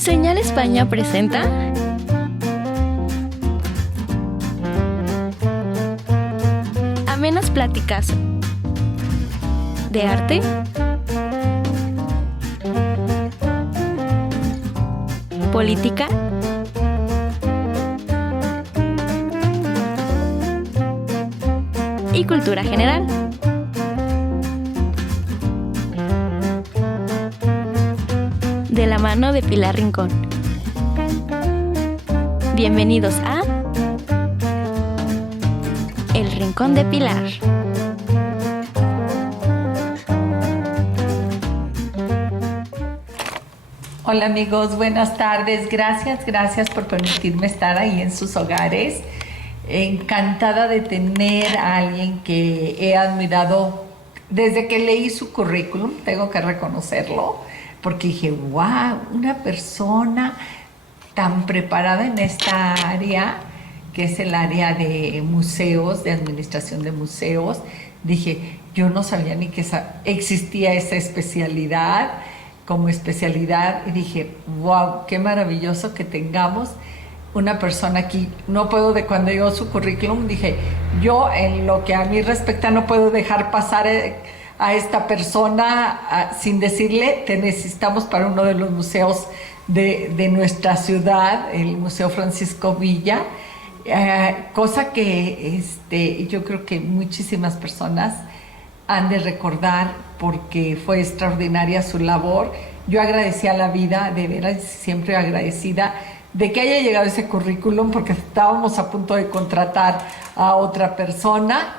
Señal España presenta amenas pláticas de arte, política y cultura general. De la mano de Pilar Rincón. Bienvenidos a El Rincón de Pilar. Hola amigos, buenas tardes. Gracias por permitirme estar ahí en sus hogares. Encantada de tener a alguien que he admirado desde que leí su currículum, tengo que reconocerlo, porque dije, wow, una persona tan preparada en esta área, que es el área de museos, de administración de museos. Dije, yo no sabía ni que existía esa especialidad como especialidad, y dije, wow, qué maravilloso que tengamos una persona aquí. No puedo, de cuando llegó su currículum, dije, yo en lo que a mí respecta no puedo dejar pasar a esta persona sin decirle, te necesitamos para uno de los museos de nuestra ciudad, el Museo Francisco Villa, cosa que yo creo que muchísimas personas han de recordar porque fue extraordinaria su labor. Yo agradecí a la vida, de veras, siempre agradecida de que haya llegado ese currículum, porque estábamos a punto de contratar a otra persona.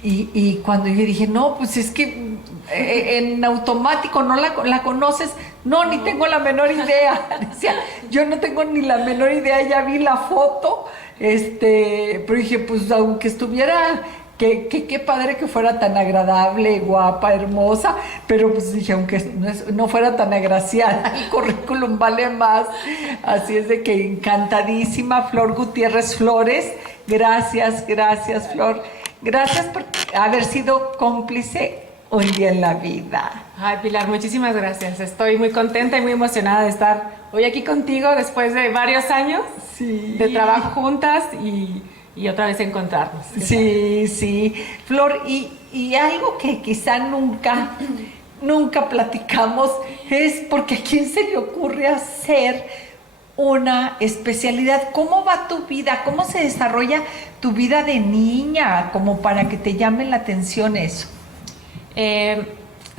Y cuando yo dije, no, pues es que en automático no la conoces. No, ni tengo la menor idea. Decía, yo no tengo ni la menor idea, ya vi la foto, pero dije, pues aunque estuviera, qué padre que fuera tan agradable, guapa, hermosa, pero pues dije, aunque no fuera tan agraciada, el currículum vale más. Así es de que encantadísima, Flor Gutiérrez Flores. Gracias, Flor. Gracias por haber sido cómplice un día en la vida. Ay, Pilar, muchísimas gracias. Estoy muy contenta y muy emocionada de estar hoy aquí contigo después de varios años de trabajo juntas y otra vez encontrarnos. Sí. Flor, y algo que quizá nunca platicamos es porque a quién se le ocurre hacer una especialidad. ¿Cómo va tu vida? ¿Cómo se desarrolla tu vida de niña? Como para que te llame la atención eso.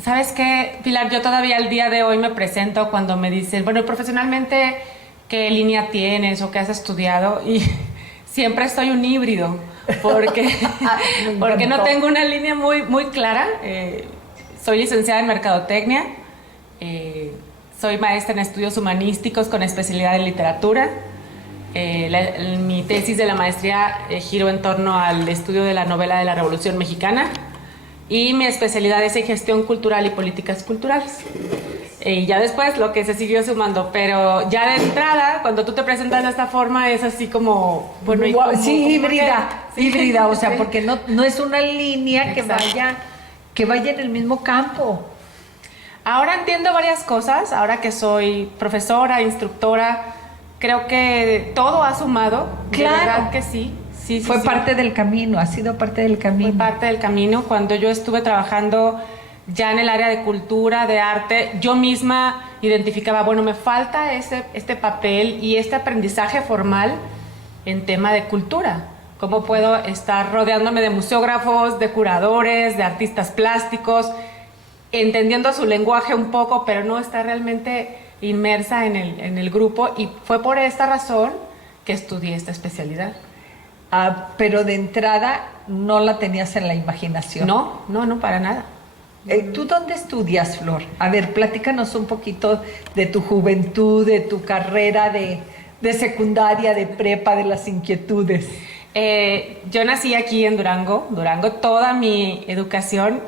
¿Sabes qué, Pilar? Yo todavía al día de hoy me presento cuando me dicen, bueno, profesionalmente, ¿qué línea tienes o qué has estudiado? Y siempre soy un híbrido, porque no tengo una línea muy clara. Soy licenciada en Mercadotecnia, soy maestra en estudios humanísticos con especialidad en literatura. Mi tesis de la maestría giró en torno al estudio de la novela de la Revolución Mexicana, y mi especialidad es en gestión cultural y políticas culturales. Y ya después lo que se siguió sumando, pero ya de entrada, cuando tú te presentas de esta forma, es así como, bueno, y como, sí, híbrida, o sea, porque no es una línea que vaya en el mismo campo. Ahora entiendo varias cosas, ahora que soy profesora, instructora, creo que todo ha sumado. Claro. De verdad que sí. Fue parte del camino, ha sido parte del camino. Fue parte del camino. Cuando yo estuve trabajando ya en el área de cultura, de arte, yo misma identificaba, bueno, me falta este papel y este aprendizaje formal en tema de cultura. ¿Cómo puedo estar rodeándome de museógrafos, de curadores, de artistas plásticos, entendiendo su lenguaje un poco, pero no estar realmente inmersa en el grupo? Y fue por esta razón que estudié esta especialidad. Pero de entrada no la tenías en la imaginación. No, para nada. ¿Tú dónde estudias, Flor? A ver, platícanos un poquito de tu juventud, de tu carrera de secundaria, de prepa, de las inquietudes. Yo nací aquí en Durango. Toda mi educación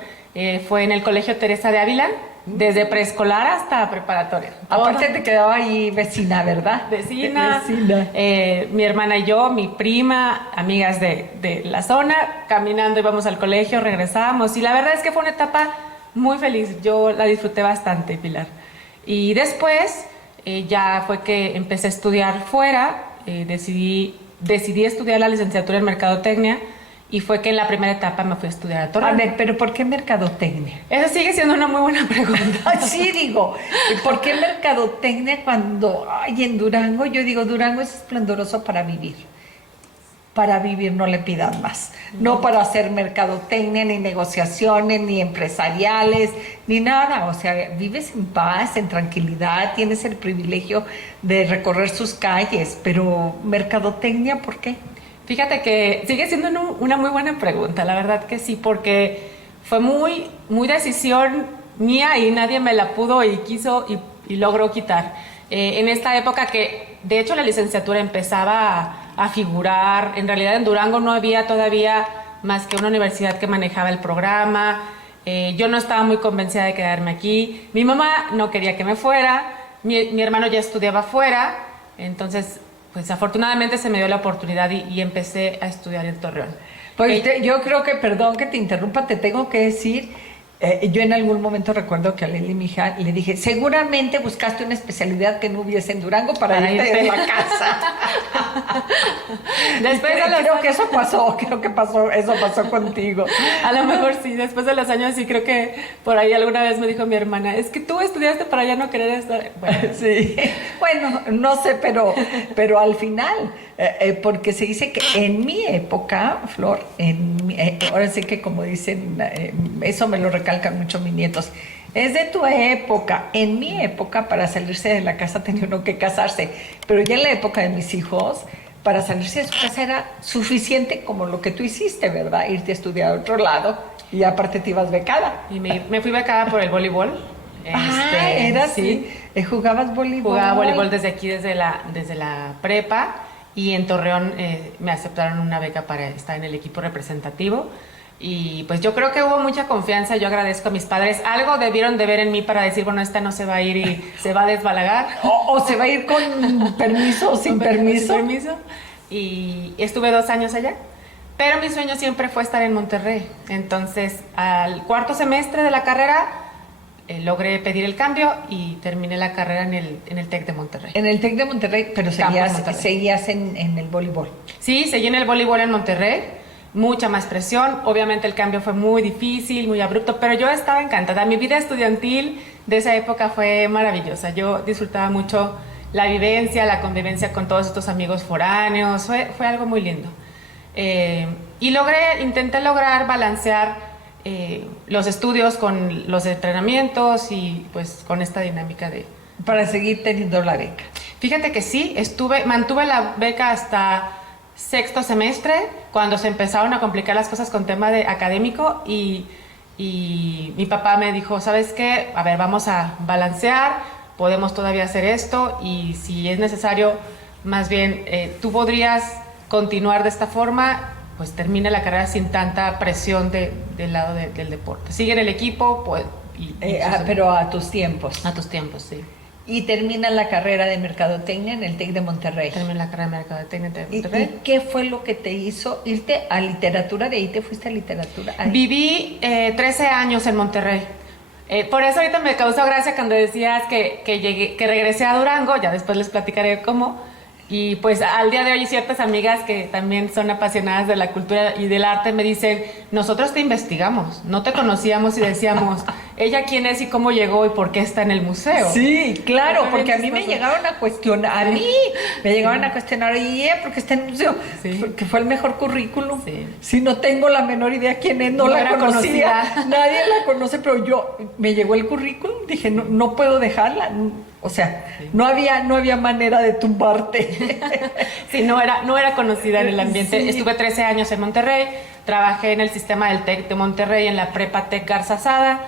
fue en el Colegio Teresa de Ávila, desde preescolar hasta preparatoria. Aparte te quedaba ahí vecina, ¿verdad? Vecina. Mi hermana y yo, mi prima, amigas de la zona, caminando íbamos al colegio, regresábamos, y la verdad es que fue una etapa muy feliz. Yo la disfruté bastante, Pilar. Y después ya fue que empecé a estudiar fuera, decidí estudiar la licenciatura en Mercadotecnia y fue que en la primera etapa me fui a estudiar a Torreón. A ver, pero ¿por qué mercadotecnia? Esa sigue siendo una muy buena pregunta. Sí, digo, ¿por qué mercadotecnia cuando hay en Durango? Yo digo, Durango es esplendoroso para vivir. Para vivir no le pidan más. No para hacer mercadotecnia, ni negociaciones, ni empresariales, ni nada. O sea, vives en paz, en tranquilidad, tienes el privilegio de recorrer sus calles, pero mercadotecnia, ¿por qué? Fíjate que sigue siendo una muy buena pregunta, la verdad que sí, porque fue muy decisión mía y nadie me la pudo y quiso y logró quitar. En esta época que, de hecho, la licenciatura empezaba a figurar, en realidad en Durango no había todavía más que una universidad que manejaba el programa, yo no estaba muy convencida de quedarme aquí, mi mamá no quería que me fuera, mi hermano ya estudiaba fuera, entonces pues afortunadamente se me dio la oportunidad y empecé a estudiar en Torreón. Pues yo creo que, perdón que te interrumpa, te tengo que decir, yo en algún momento recuerdo que a Leli, mi hija, le dije, seguramente buscaste una especialidad que no hubiese en Durango para irte de la casa. Después creo que eso pasó contigo. A lo mejor sí, después de los años sí, creo que por ahí alguna vez me dijo mi hermana, es que tú estudiaste para ya no querer estar. Bueno, sí. Bueno, no sé, pero al final, porque se dice que en mi época, Flor, ahora sí que como dicen, eso me lo recalcan mucho mis nietos, es de tu época. En mi época, para salirse de la casa tenía uno que casarse, pero ya en la época de mis hijos, para salirse de su casa era suficiente como lo que tú hiciste, ¿verdad? Irte a estudiar a otro lado y aparte te ibas becada. Y me fui becada por el voleibol. Era así. Sí. ¿Jugabas voleibol? Jugaba voleibol desde aquí, desde la prepa, y en Torreón me aceptaron una beca para estar en el equipo representativo. Y pues yo creo que hubo mucha confianza, yo agradezco a mis padres. Algo debieron de ver en mí para decir, bueno, esta no se va a ir y se va a desbalagar. O se va a ir con permiso o sin permiso. Sin permiso. Y estuve 2 años allá. Pero mi sueño siempre fue estar en Monterrey. Entonces, al cuarto semestre de la carrera, logré pedir el cambio y terminé la carrera en el TEC de Monterrey. En el TEC de Monterrey, pero seguías en el voleibol. Sí, seguí en el voleibol en Monterrey. Mucha más presión, obviamente el cambio fue muy difícil, muy abrupto, pero yo estaba encantada. Mi vida estudiantil de esa época fue maravillosa. Yo disfrutaba mucho la vivencia, la convivencia con todos estos amigos foráneos, fue algo muy lindo. Y intenté lograr balancear los estudios con los entrenamientos y pues con esta dinámica de... Para seguir teniendo la beca. Fíjate que sí, mantuve la beca hasta 6º semestre, cuando se empezaron a complicar las cosas con tema de académico y mi papá me dijo, ¿sabes qué? A ver, vamos a balancear, podemos todavía hacer esto y si es necesario, más bien, tú podrías continuar de esta forma, pues termina la carrera sin tanta presión del lado del deporte. Sigue en el equipo, pues... pero a tus tiempos. A tus tiempos, sí. Y termina la carrera de Mercadotecnia en el TEC de Monterrey. Terminé la carrera de Mercadotecnia en el TEC de Monterrey. ¿Y qué fue lo que te hizo irte a literatura? ¿De ahí te fuiste a literatura? Ahí. Viví 13 años en Monterrey. Por eso ahorita me causó gracia cuando decías que regresé a Durango, ya después les platicaré cómo. Y pues al día de hoy ciertas amigas que también son apasionadas de la cultura y del arte me dicen, nosotros te investigamos, no te conocíamos y decíamos, ¿ella quién es y cómo llegó y por qué está en el museo? Sí, claro, porque a mí me llegaron a cuestionar, ¿y por qué está en el museo? Sí. Porque fue el mejor currículum. Sí. Si no tengo la menor idea quién es, no la conocía. Nadie la conoce, pero me llegó el currículum, dije, no puedo dejarla. O sea, sí. no había manera de tumbarte. Sí, no era conocida en el ambiente. Sí. Estuve 13 años en Monterrey, trabajé en el sistema del TEC de Monterrey, en la prepa TEC Garza Sada.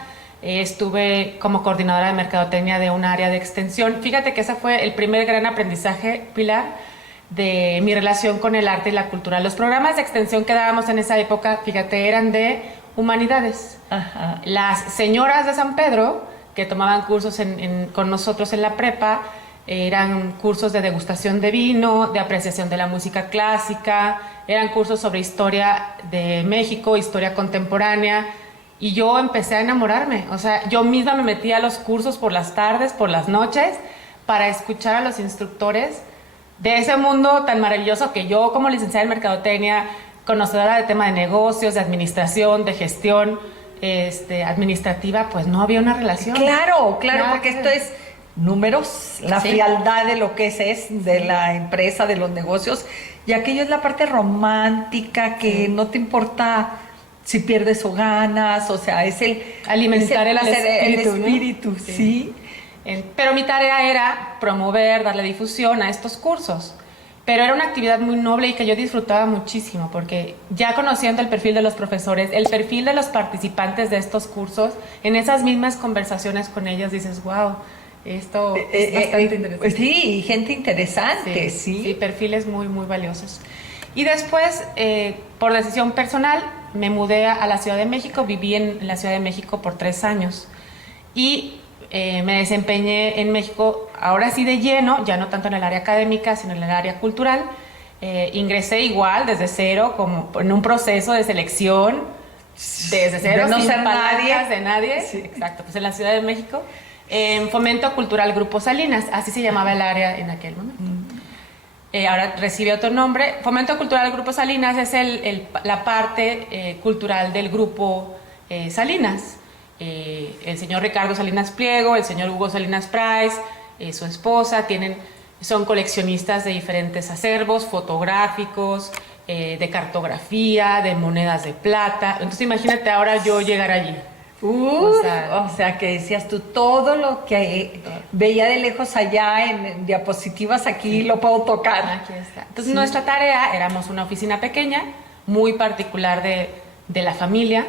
Estuve como coordinadora de mercadotecnia de un área de extensión. Fíjate que ese fue el primer gran aprendizaje, Pilar, de mi relación con el arte y la cultura. Los programas de extensión que dábamos en esa época, fíjate, eran de humanidades. Ajá. Las señoras de San Pedro que tomaban cursos con nosotros en la prepa, eran cursos de degustación de vino, de apreciación de la música clásica, eran cursos sobre historia de México, historia contemporánea, y yo empecé a enamorarme. O sea, yo misma me metía a los cursos por las tardes, por las noches, para escuchar a los instructores de ese mundo tan maravilloso que yo, como licenciada en mercadotecnia, conocedora de tema de negocios, de administración, de gestión administrativa, pues no había una relación. Claro, porque esto es números, la frialdad de lo que es de la empresa, de los negocios, y aquello es la parte romántica que no te importa si pierdes o ganas, o sea, es el alimentar el espíritu, ¿no? Sí. Pero mi tarea era promover, darle difusión a estos cursos. Pero era una actividad muy noble y que yo disfrutaba muchísimo, porque ya conociendo el perfil de los profesores, el perfil de los participantes de estos cursos, en esas mismas conversaciones con ellos dices, wow, esto es bastante interesante. Sí, gente interesante, sí. Perfiles muy, muy valiosos. Y después, por decisión personal, me mudé a la Ciudad de México, viví en la Ciudad de México por 3 años. Y me desempeñé en México, ahora sí de lleno, ya no tanto en el área académica, sino en el área cultural. Ingresé igual, desde cero, como en un proceso de selección, desde cero, de no sin ser palancas de nadie. Sí. Exacto, pues en la Ciudad de México. En Fomento Cultural Grupo Salinas, así se llamaba el área en aquel momento. Ahora recibe otro nombre. Fomento Cultural Grupo Salinas es la parte cultural del Grupo Salinas. El señor Ricardo Salinas Pliego, el señor Hugo Salinas Price, su esposa, son coleccionistas de diferentes acervos fotográficos, de cartografía, de monedas de plata. Entonces imagínate ahora yo llegar allí. O sea, que decías tú, todo lo que veía de lejos allá en diapositivas aquí lo puedo tocar. Aquí está. Entonces nuestra tarea, éramos una oficina pequeña, muy particular de la familia,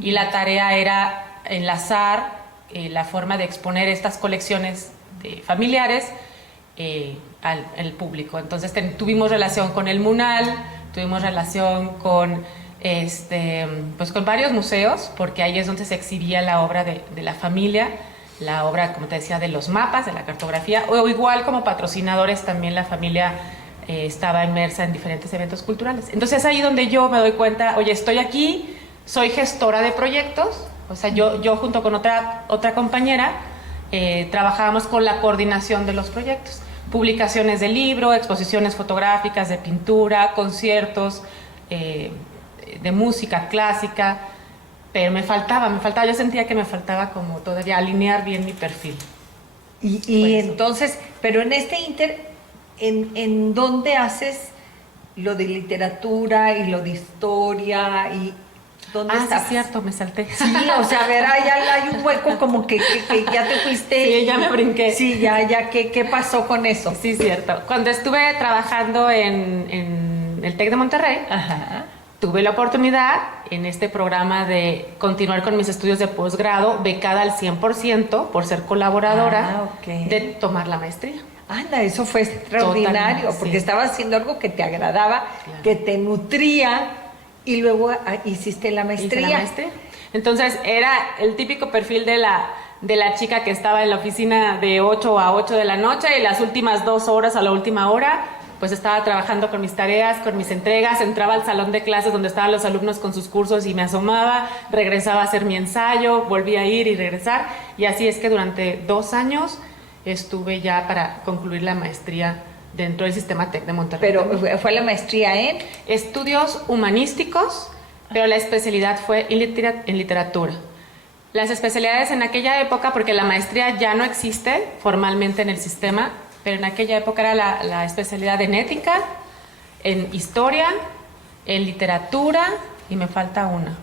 y la tarea era enlazar la forma de exponer estas colecciones familiares al público. Entonces tuvimos relación con el MUNAL, tuvimos relación con pues con varios museos, porque ahí es donde se exhibía la obra de la familia, la obra, como te decía, de los mapas, de la cartografía, o igual como patrocinadores también la familia estaba inmersa en diferentes eventos culturales. Entonces es ahí donde yo me doy cuenta, oye, estoy aquí, soy gestora de proyectos, o sea, yo junto con otra compañera trabajábamos con la coordinación de los proyectos, publicaciones de libro, exposiciones fotográficas, de pintura, conciertos, de música clásica, pero me faltaba, yo sentía que me faltaba como todavía alinear bien mi perfil. Y entonces, pero en este inter, ¿en dónde haces lo de literatura y lo de historia y dónde estás? Sí, cierto, me salté. Sí, o sea, a ver, hay un hueco como que ya te fuiste. Sí, ya me brinqué. Sí, ya, ¿qué pasó con eso? Sí, cierto. Cuando estuve trabajando en el TEC de Monterrey, ajá, tuve la oportunidad en este programa de continuar con mis estudios de posgrado, becada al 100% por ser colaboradora, de tomar la maestría. Anda, eso fue extraordinario, porque estabas haciendo algo que te agradaba, que te nutría, y luego hiciste la maestría. Hice la maestría. Entonces era el típico perfil de la chica que estaba en la oficina de 8 a 8 de la noche, y las últimas 2 horas a la última hora pues estaba trabajando con mis tareas, con mis entregas, entraba al salón de clases donde estaban los alumnos con sus cursos y me asomaba, regresaba a hacer mi ensayo, volvía a ir y regresar, y así es que durante 2 años estuve ya para concluir la maestría dentro del sistema TEC de Monterrey. Pero fue la maestría en estudios humanísticos, pero la especialidad fue en literatura. Las especialidades en aquella época, porque la maestría ya no existe formalmente en el sistema, pero en aquella época era la especialidad en ética, en historia, en literatura, y me falta una.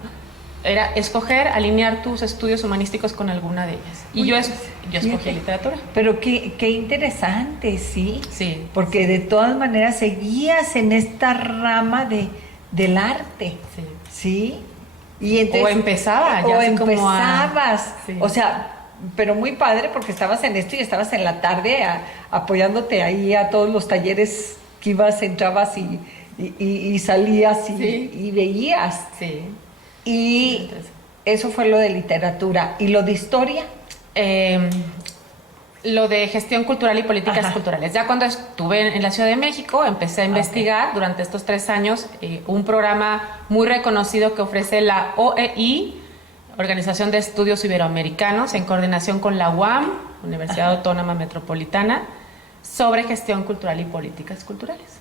Era escoger, alinear tus estudios humanísticos con alguna de ellas. Y yo escogí literatura. Pero qué interesante, ¿sí? Sí. Porque de todas maneras seguías en esta rama del arte, ¿sí? Y entonces, o empezabas. Sí. O sea, pero muy padre porque estabas en esto y estabas en la tarde apoyándote ahí a todos los talleres que ibas, entrabas y salías y veías. Sí. Y eso fue lo de literatura. ¿Y lo de historia? Lo de gestión cultural y políticas culturales. Ya cuando estuve en la Ciudad de México, empecé a investigar durante estos 3 años un programa muy reconocido que ofrece la OEI, Organización de Estudios Iberoamericanos, en coordinación con la UAM, Universidad Autónoma Metropolitana, sobre gestión cultural y políticas culturales.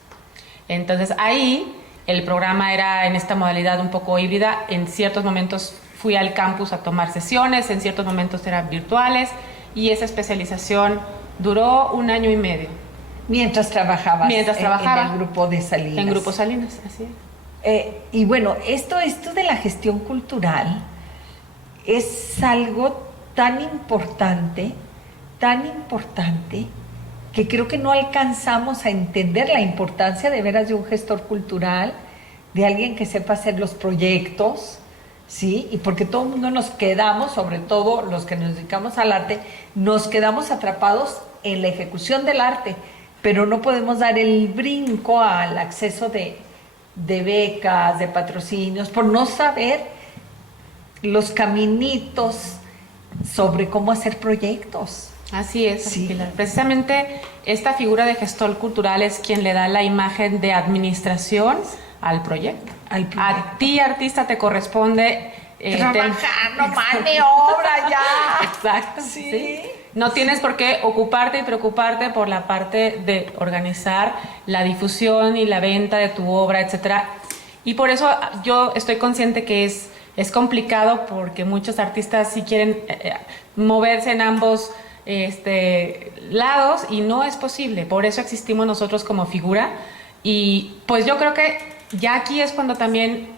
Entonces ahí el programa era en esta modalidad un poco híbrida. En ciertos momentos fui al campus a tomar sesiones, en ciertos momentos eran virtuales, y esa especialización duró 1 año y medio. Mientras trabajabas en el grupo de Salinas. En Grupo Salinas, así es. Y bueno, esto de la gestión cultural es algo tan importante, que creo que no alcanzamos a entender la importancia de veras de un gestor cultural, de alguien que sepa hacer los proyectos, ¿sí? Y porque todo el mundo nos quedamos, sobre todo los que nos dedicamos al arte, nos quedamos atrapados en la ejecución del arte, pero no podemos dar el brinco al acceso de becas, de patrocinios, por no saber los caminitos sobre cómo hacer proyectos. Así es, Sí. Pilar. Precisamente esta figura de gestor cultural es quien le da la imagen de administración al proyecto. A ti, artista, te corresponde trabajar, no mano de obra ya. Exacto. Sí. ¿Sí? No tienes por qué ocuparte y preocuparte por la parte de organizar la difusión y la venta de tu obra, etcétera. Y por eso yo estoy consciente que es complicado, porque muchos artistas sí quieren moverse en ambos lados, y no es posible. Por eso existimos nosotros como figura. Y pues yo creo que ya aquí es cuando también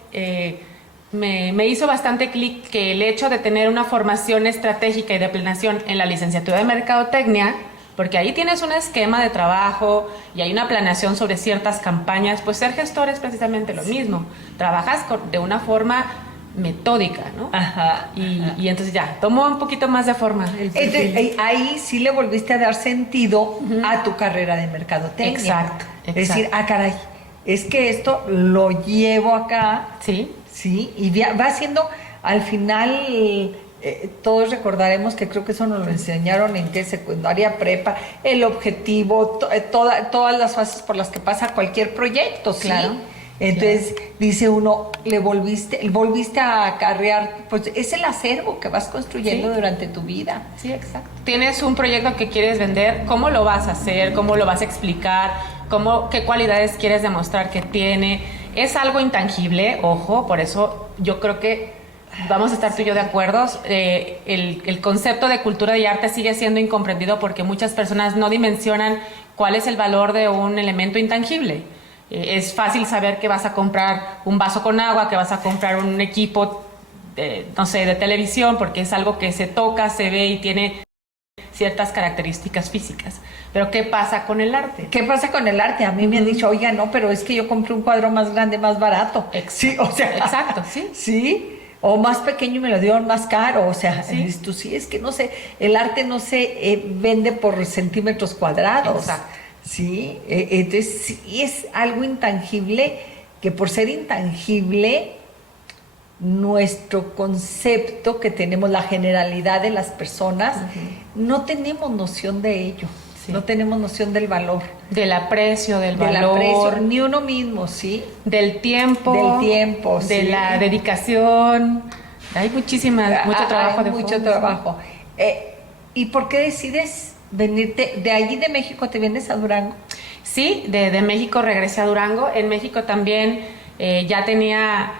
me hizo bastante clic que el hecho de tener una formación estratégica y de planeación en la licenciatura de Mercadotecnia, porque ahí tienes un esquema de trabajo y hay una planeación sobre ciertas campañas, pues ser gestor es precisamente lo mismo. Trabajas de una forma metódica, ¿no? Ajá. Y entonces ya, tomó un poquito más de forma. Ahí sí le volviste a dar sentido a tu carrera de mercadotecnia. Exacto. Es decir, caray, es que esto lo llevo acá. Sí. Sí, y va siendo, al final, todos recordaremos que creo que eso nos lo enseñaron en secundaria, prepa, el objetivo, todas las fases por las que pasa cualquier proyecto, ¿sí? Claro. Entonces, dice uno, volviste a acarrear, pues es el acervo que vas construyendo durante tu vida. Sí, exacto. Tienes un proyecto que quieres vender, ¿cómo lo vas a hacer? ¿Cómo lo vas a explicar? ¿Qué cualidades quieres demostrar que tiene? Es algo intangible, ojo, por eso yo creo que vamos a estar tú y yo de acuerdo. El concepto de cultura y arte sigue siendo incomprendido porque muchas personas no dimensionan cuál es el valor de un elemento intangible. Es fácil saber que vas a comprar un vaso con agua, que vas a comprar un equipo, no sé, de televisión, porque es algo que se toca, se ve y tiene ciertas características físicas. Pero ¿qué pasa con el arte? ¿Qué pasa con el arte? A mí me han dicho, oiga, no, pero es que yo compré un cuadro más grande, más barato. Sí, o sea. Exacto, sí. Sí, o más pequeño y me lo dieron más caro. O sea, sí. Tú sí, es que no sé, el arte no se vende por centímetros cuadrados. Exacto. Sí, entonces sí es algo intangible, que por ser intangible, nuestro concepto que tenemos, la generalidad de las personas, no tenemos noción de ello. Sí. No tenemos noción del valor. Del aprecio, del valor. Aprecio, ni uno mismo, ¿sí? Del tiempo. De la dedicación. Hay mucho trabajo. Mucho trabajo. ¿Y por qué decides venirte? ¿De allí de México te vienes a Durango? Sí, de México regresé a Durango. En México también ya tenía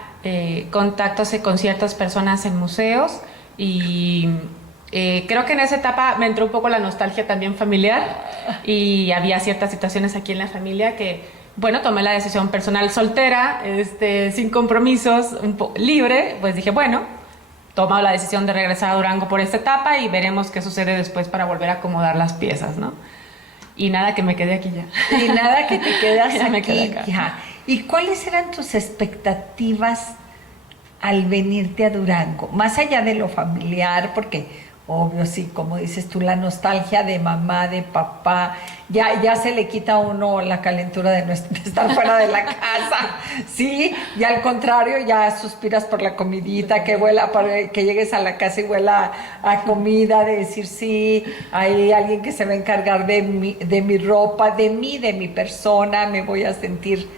contactos con ciertas personas en museos y... creo que en esa etapa me entró un poco la nostalgia también familiar y había ciertas situaciones aquí en la familia que, bueno, tomé la decisión personal soltera, sin compromisos, libre, pues dije, bueno, tomo la decisión de regresar a Durango por esta etapa y veremos qué sucede después para volver a acomodar las piezas, ¿no? Y nada, que me quedé aquí ya. Y nada, que te quedas ya aquí. Me quedé acá. Ya. ¿Y cuáles eran tus expectativas al venirte a Durango? Más allá de lo familiar, porque... obvio, sí, como dices tú, la nostalgia de mamá, de papá, ya se le quita a uno la calentura de estar fuera de la casa, sí, y al contrario, ya suspiras por la comidita, que llegues a la casa y huela a comida, de decir, sí, hay alguien que se va a encargar de mi ropa, de mi persona, me voy a sentir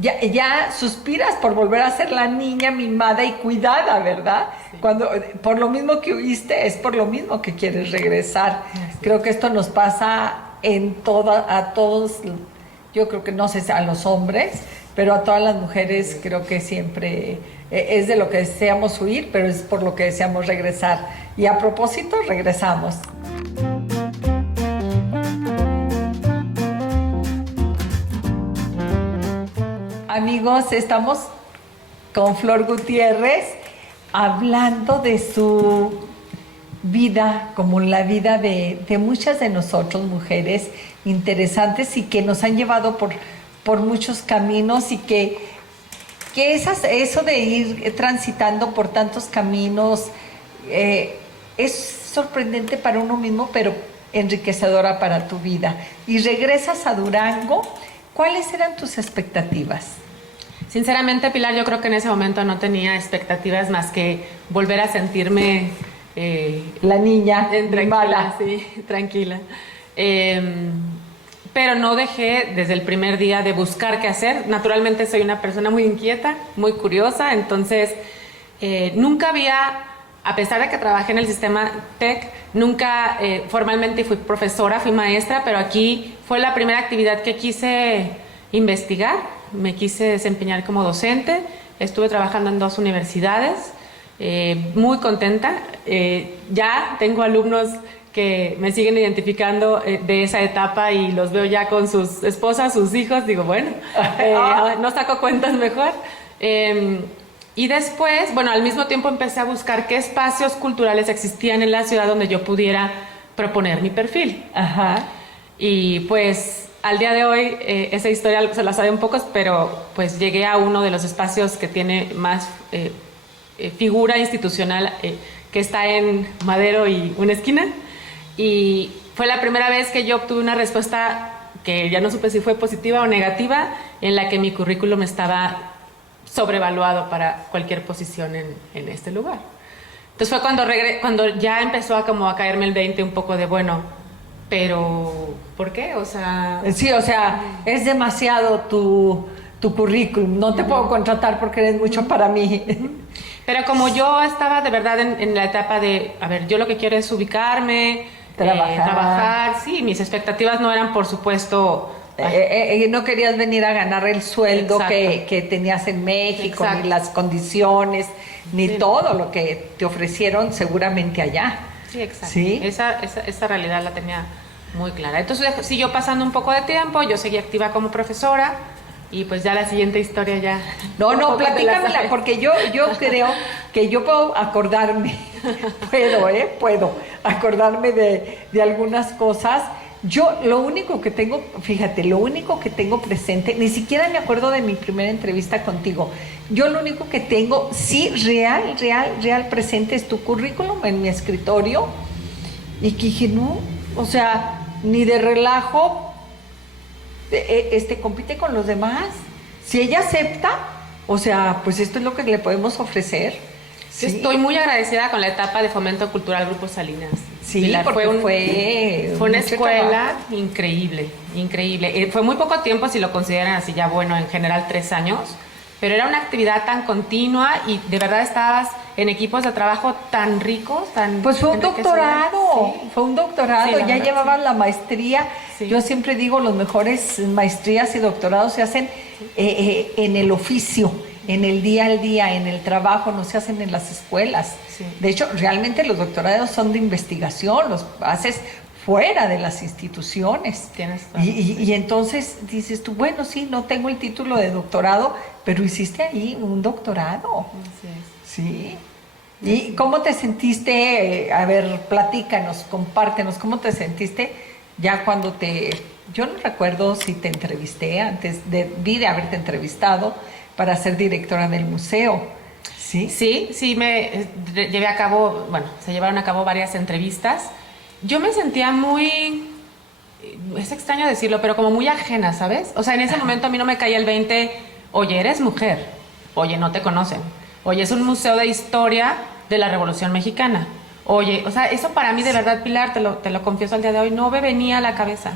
ya suspiras por volver a ser la niña mimada y cuidada, ¿verdad? Sí. Cuando, por lo mismo que huiste, es por lo mismo que quieres regresar. Así Creo que esto nos pasa a todos, yo creo que no sé si a los hombres, pero a todas las mujeres creo que siempre es de lo que deseamos huir, pero es por lo que deseamos regresar. Y a propósito, regresamos. Amigos, estamos con Flor Gutiérrez hablando de su vida, como la vida de muchas de nosotros, mujeres interesantes y que nos han llevado por muchos caminos y que eso de ir transitando por tantos caminos es sorprendente para uno mismo, pero enriquecedora para tu vida. Y regresas a Durango, ¿cuáles eran tus expectativas? Sinceramente, Pilar, yo creo que en ese momento no tenía expectativas más que volver a sentirme la niña tranquila, sí, tranquila. Pero no dejé desde el primer día de buscar qué hacer. Naturalmente soy una persona muy inquieta, muy curiosa, entonces nunca había, a pesar de que trabajé en el sistema TEC, nunca formalmente fui profesora, fui maestra, pero aquí fue la primera actividad que quise investigar, me quise desempeñar como docente, estuve trabajando en 2 universidades, muy contenta, ya tengo alumnos que me siguen identificando de esa etapa y los veo ya con sus esposas, sus hijos, digo, bueno, no saco cuentas mejor. Y después, bueno, al mismo tiempo empecé a buscar qué espacios culturales existían en la ciudad donde yo pudiera proponer mi perfil. Ajá. Y pues al día de hoy esa historia se la saben pocos, pero pues llegué a uno de los espacios que tiene más figura institucional, que está en Madero y una esquina. Y fue la primera vez que yo obtuve una respuesta que ya no supe si fue positiva o negativa, en la que mi currículum estaba sobrevaluado para cualquier posición en este lugar. Entonces fue cuando ya empezó a caerme el 20 un poco de, bueno, pero ¿por qué? O sea... Sí, o sea, es demasiado tu currículum, no te puedo contratar porque eres mucho para mí. Pero como yo estaba de verdad en la etapa de, a ver, yo lo que quiero es ubicarme, trabajar, sí, mis expectativas no eran, por supuesto... no querías venir a ganar el sueldo que tenías en México, Exacto. ni las condiciones, ni Sí. todo lo que te ofrecieron seguramente allá. Sí, exacto. ¿Sí? Esa realidad la tenía muy clara. Entonces siguió pasando un poco de tiempo, yo seguí activa como profesora y pues ya la siguiente historia ya... No, platícamela, porque yo creo que yo puedo acordarme, puedo acordarme de algunas cosas. Yo lo único que tengo, fíjate, lo único que tengo presente, ni siquiera me acuerdo de mi primera entrevista contigo. Yo lo único que tengo, sí, real presente es tu currículum en mi escritorio. Y que dije, no, o sea, ni de relajo, compite con los demás. Si ella acepta, o sea, pues esto es lo que le podemos ofrecer. Sí. Estoy muy agradecida con la etapa de Fomento Cultural Grupo Salinas. Sí, Pilar, porque fue una escuela increíble. Fue muy poco tiempo, si lo consideran así ya, bueno, en general 3 años, pero era una actividad tan continua y de verdad estabas en equipos de trabajo tan ricos, tan... Pues fue un doctorado, sí. fue un doctorado, Sí, ya llevabas la maestría. Sí. Yo siempre digo, los mejores maestrías y doctorados se hacen en el oficio, en el día al día, en el trabajo, no se hacen en las escuelas. Sí. De hecho, realmente los doctorados son de investigación, los haces fuera de las instituciones. Tienes razón. Y entonces dices tú, bueno, sí, no tengo el título de doctorado, pero hiciste ahí un doctorado. Así es. Sí. ¿Y cómo te sentiste? A ver, platícanos, compártenos, ¿cómo te sentiste ya cuando yo no recuerdo si te entrevisté vi de haberte entrevistado para ser directora del museo. ¿Sí? Sí, se llevaron a cabo varias entrevistas. Yo me sentía muy, es extraño decirlo, pero como muy ajena, ¿sabes? O sea, en ese momento a mí no me caía el 20, oye, eres mujer, oye, no te conocen, oye, es un museo de historia de la Revolución Mexicana, oye, o sea, eso para mí de verdad, Pilar, te lo confieso al día de hoy, no me venía a la cabeza.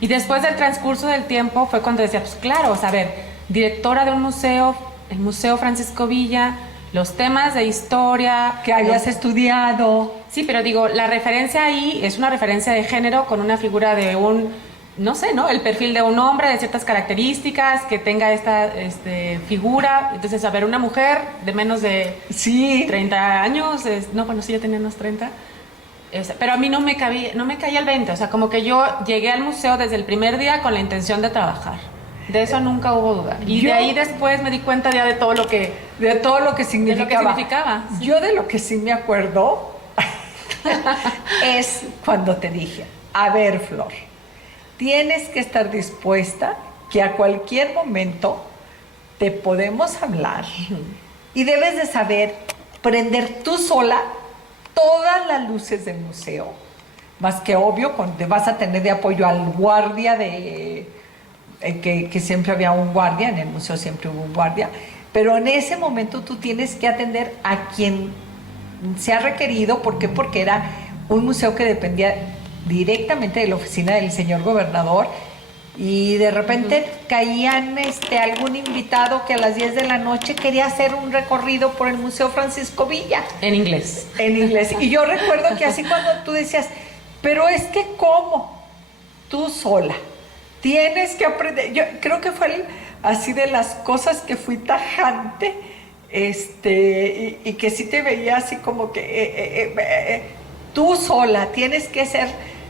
Y después del transcurso del tiempo fue cuando decía, pues claro, o sea, a ver, directora de un museo, el Museo Francisco Villa, los temas de historia. Que habías estudiado. Sí, pero digo, la referencia ahí es una referencia de género con una figura de un, no sé, ¿no? El perfil de un hombre de ciertas características, que tenga esta figura. Entonces, a ver, una mujer de menos de 30 años, no, bueno, sí, ya tenía unos 30. Pero a mí no me caía el 20, o sea, como que yo llegué al museo desde el primer día con la intención de trabajar. De eso nunca hubo duda. Y de ahí después me di cuenta ya de todo lo que... De todo lo que significaba. Sí. Yo de lo que sí me acuerdo es cuando te dije, a ver, Flor, tienes que estar dispuesta que a cualquier momento te podemos hablar y debes de saber prender tú sola todas las luces del museo. Más que obvio, te vas a tener de apoyo al guardia que siempre había un guardia, en el museo siempre hubo un guardia, pero en ese momento tú tienes que atender a quien se ha requerido. ¿Por qué? Porque era un museo que dependía directamente de la oficina del señor gobernador y de repente caían algún invitado que a las 10 de la noche quería hacer un recorrido por el Museo Francisco Villa. En inglés. En inglés. Y yo recuerdo que así cuando tú decías, pero es que ¿cómo? Tú sola. Tienes que aprender. Yo creo que fue así de las cosas que fui tajante, y que sí te veía así como que tú sola tienes que ser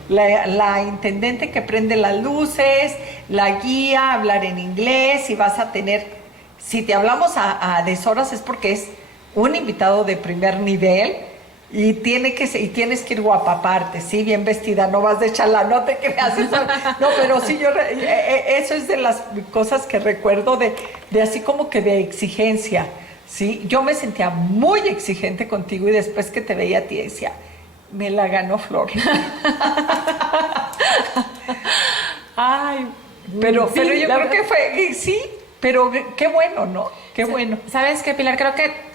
la intendente que prende las luces, la guía, hablar en inglés, y vas a tener, si te hablamos a deshoras es porque es un invitado de primer nivel. Y tienes que ir guapa aparte, sí, bien vestida, no vas de chalá, no te creas eso. No, pero sí, eso es de las cosas que recuerdo de así como que de exigencia, sí. Yo me sentía muy exigente contigo y después que te veía a ti decía, me la ganó Flor. Ay, pero yo creo que fue, sí, pero qué bueno, ¿no? Qué bueno. ¿Sabes qué, Pilar? Creo que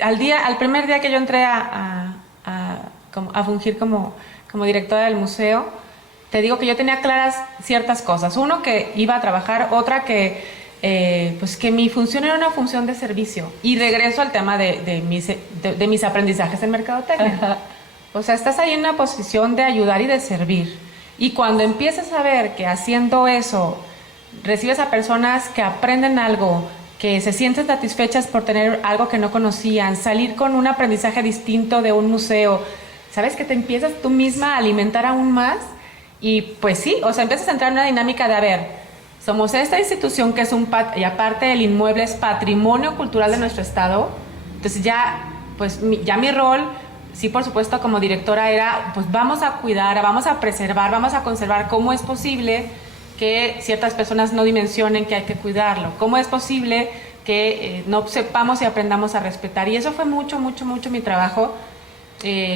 al primer día que yo entré a fungir como directora del museo, te digo que yo tenía claras ciertas cosas. Uno, que iba a trabajar; otra, que mi función era una función de servicio. Y regreso al tema de mis aprendizajes en mercadotecnia. Ajá. O sea, estás ahí en una posición de ayudar y de servir. Y cuando empiezas a ver que haciendo eso recibes a personas que aprenden algo, que se sienten satisfechas por tener algo que no conocían, salir con un aprendizaje distinto de un museo, ¿sabes? Que te empiezas tú misma a alimentar aún más. Y pues sí, o sea, empiezas a entrar en una dinámica de, a ver, somos esta institución que es y aparte el inmueble es patrimonio cultural de nuestro estado. Entonces ya mi rol, sí, por supuesto, como directora era, pues vamos a cuidar, vamos a preservar, vamos a conservar. ¿Cómo es posible que ciertas personas no dimensionen que hay que cuidarlo? ¿Cómo es posible que no sepamos y aprendamos a respetar? Y eso fue mucho mi trabajo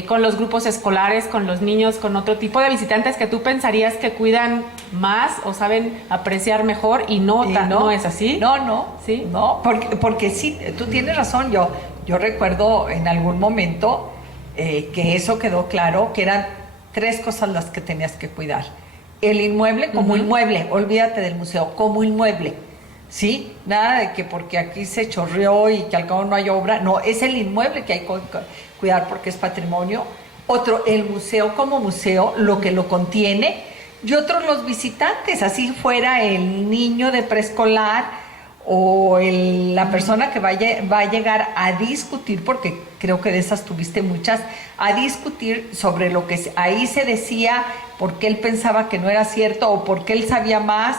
con los grupos escolares, con los niños, con otro tipo de visitantes que tú pensarías que cuidan más o saben apreciar mejor, y no es así. No, ¿Sí? No, porque sí, tú tienes razón. Yo recuerdo en algún momento que eso quedó claro, que eran 3 cosas las que tenías que cuidar. El inmueble como inmueble, olvídate del museo, como inmueble, ¿sí? Nada de que porque aquí se chorreó y que al cabo no hay obra. No, es el inmueble que hay que cuidar porque es patrimonio. Otro, el museo como museo, lo que lo contiene. Y otro, los visitantes, así fuera el niño de preescolar o la persona que va a llegar a discutir, porque creo que de esas tuviste muchas, a discutir sobre lo que ahí se decía, porque él pensaba que no era cierto, o porque él sabía más,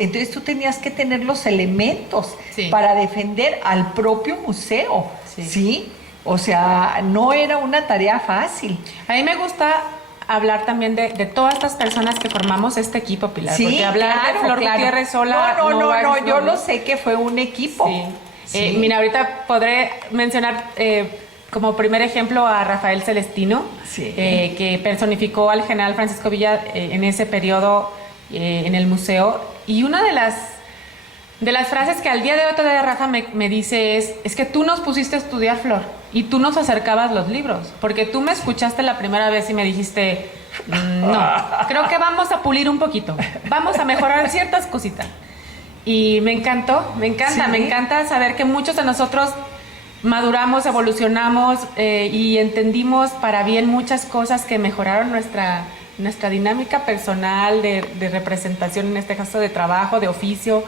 entonces tú tenías que tener los elementos para defender al propio museo, ¿sí? O sea, no era una tarea fácil. A mí me gusta hablar también de todas estas personas que formamos este equipo, Pilar. Sí, porque hablar de Flor Gutiérrez sola no, yo lo sé que fue un equipo. Sí. Mira, ahorita podré mencionar como primer ejemplo a Rafael Celestino, que personificó al general Francisco Villa en ese periodo en el museo. Y una de las frases que al día de hoy todavía Rafa me dice es que tú nos pusiste a estudiar, Flor, y tú nos acercabas los libros, porque tú me escuchaste la primera vez y me dijiste, no, creo que vamos a pulir un poquito, vamos a mejorar ciertas cositas. Y me encantó, me encanta saber que muchos de nosotros maduramos, evolucionamos y entendimos para bien muchas cosas que mejoraron nuestra dinámica personal de representación, en este caso de trabajo, de oficio.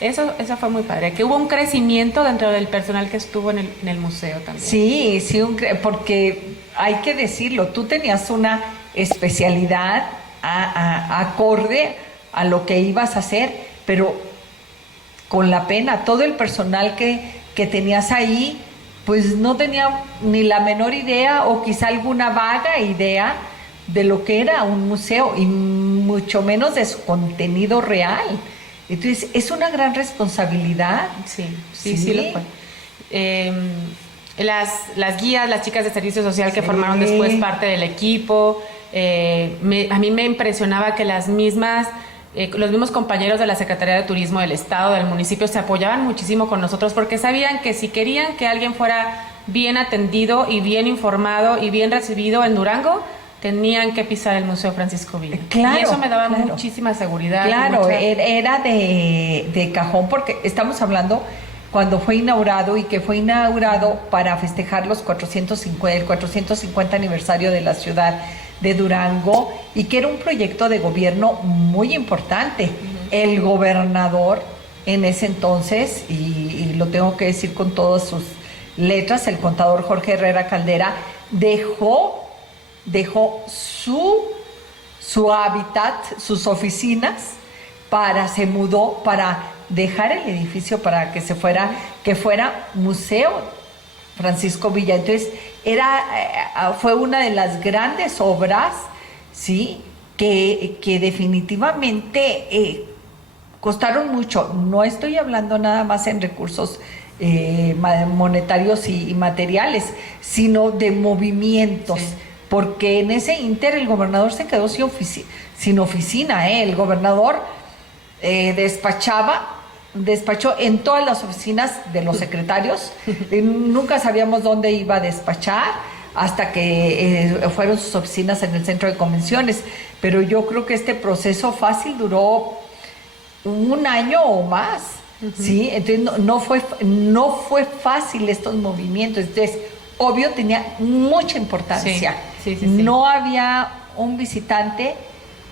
Eso fue muy padre, que hubo un crecimiento dentro del personal que estuvo en el museo también. Sí, porque hay que decirlo, tú tenías una especialidad acorde a lo que ibas a hacer, pero con la pena, todo el personal que tenías ahí, pues no tenía ni la menor idea o quizá alguna vaga idea de lo que era un museo y mucho menos de su contenido real. Entonces, es una gran responsabilidad. Sí lo fue. Las guías, las chicas de servicio social que formaron después parte del equipo, a mí me impresionaba que los mismos compañeros de la Secretaría de Turismo del Estado, del municipio, se apoyaban muchísimo con nosotros porque sabían que si querían que alguien fuera bien atendido y bien informado y bien recibido en Durango, tenían que pisar el Museo Francisco Villa. Claro, y eso me daba muchísima seguridad. Claro, era de cajón, porque estamos hablando cuando fue inaugurado y que fue inaugurado para festejar el 450 aniversario de la ciudad de Durango, y que era un proyecto de gobierno muy importante. Uh-huh. El gobernador en ese entonces, y lo tengo que decir con todas sus letras, el contador Jorge Herrera Caldera, dejó su hábitat, sus oficinas, se mudó para dejar el edificio para que fuera Museo Francisco Villa. Entonces, fue una de las grandes obras, ¿sí?, que definitivamente costaron mucho. No estoy hablando nada más en recursos monetarios y materiales, sino de movimientos. Sí. Porque en ese ínter el gobernador se quedó sin oficina. El gobernador despachó en todas las oficinas de los secretarios. Nunca sabíamos dónde iba a despachar hasta que fueron sus oficinas en el centro de convenciones. Pero yo creo que este proceso fácil duró un año o más. Uh-huh. ¿Sí? Entonces no fue fácil estos movimientos. Entonces, obvio, tenía mucha importancia. Sí. No había un visitante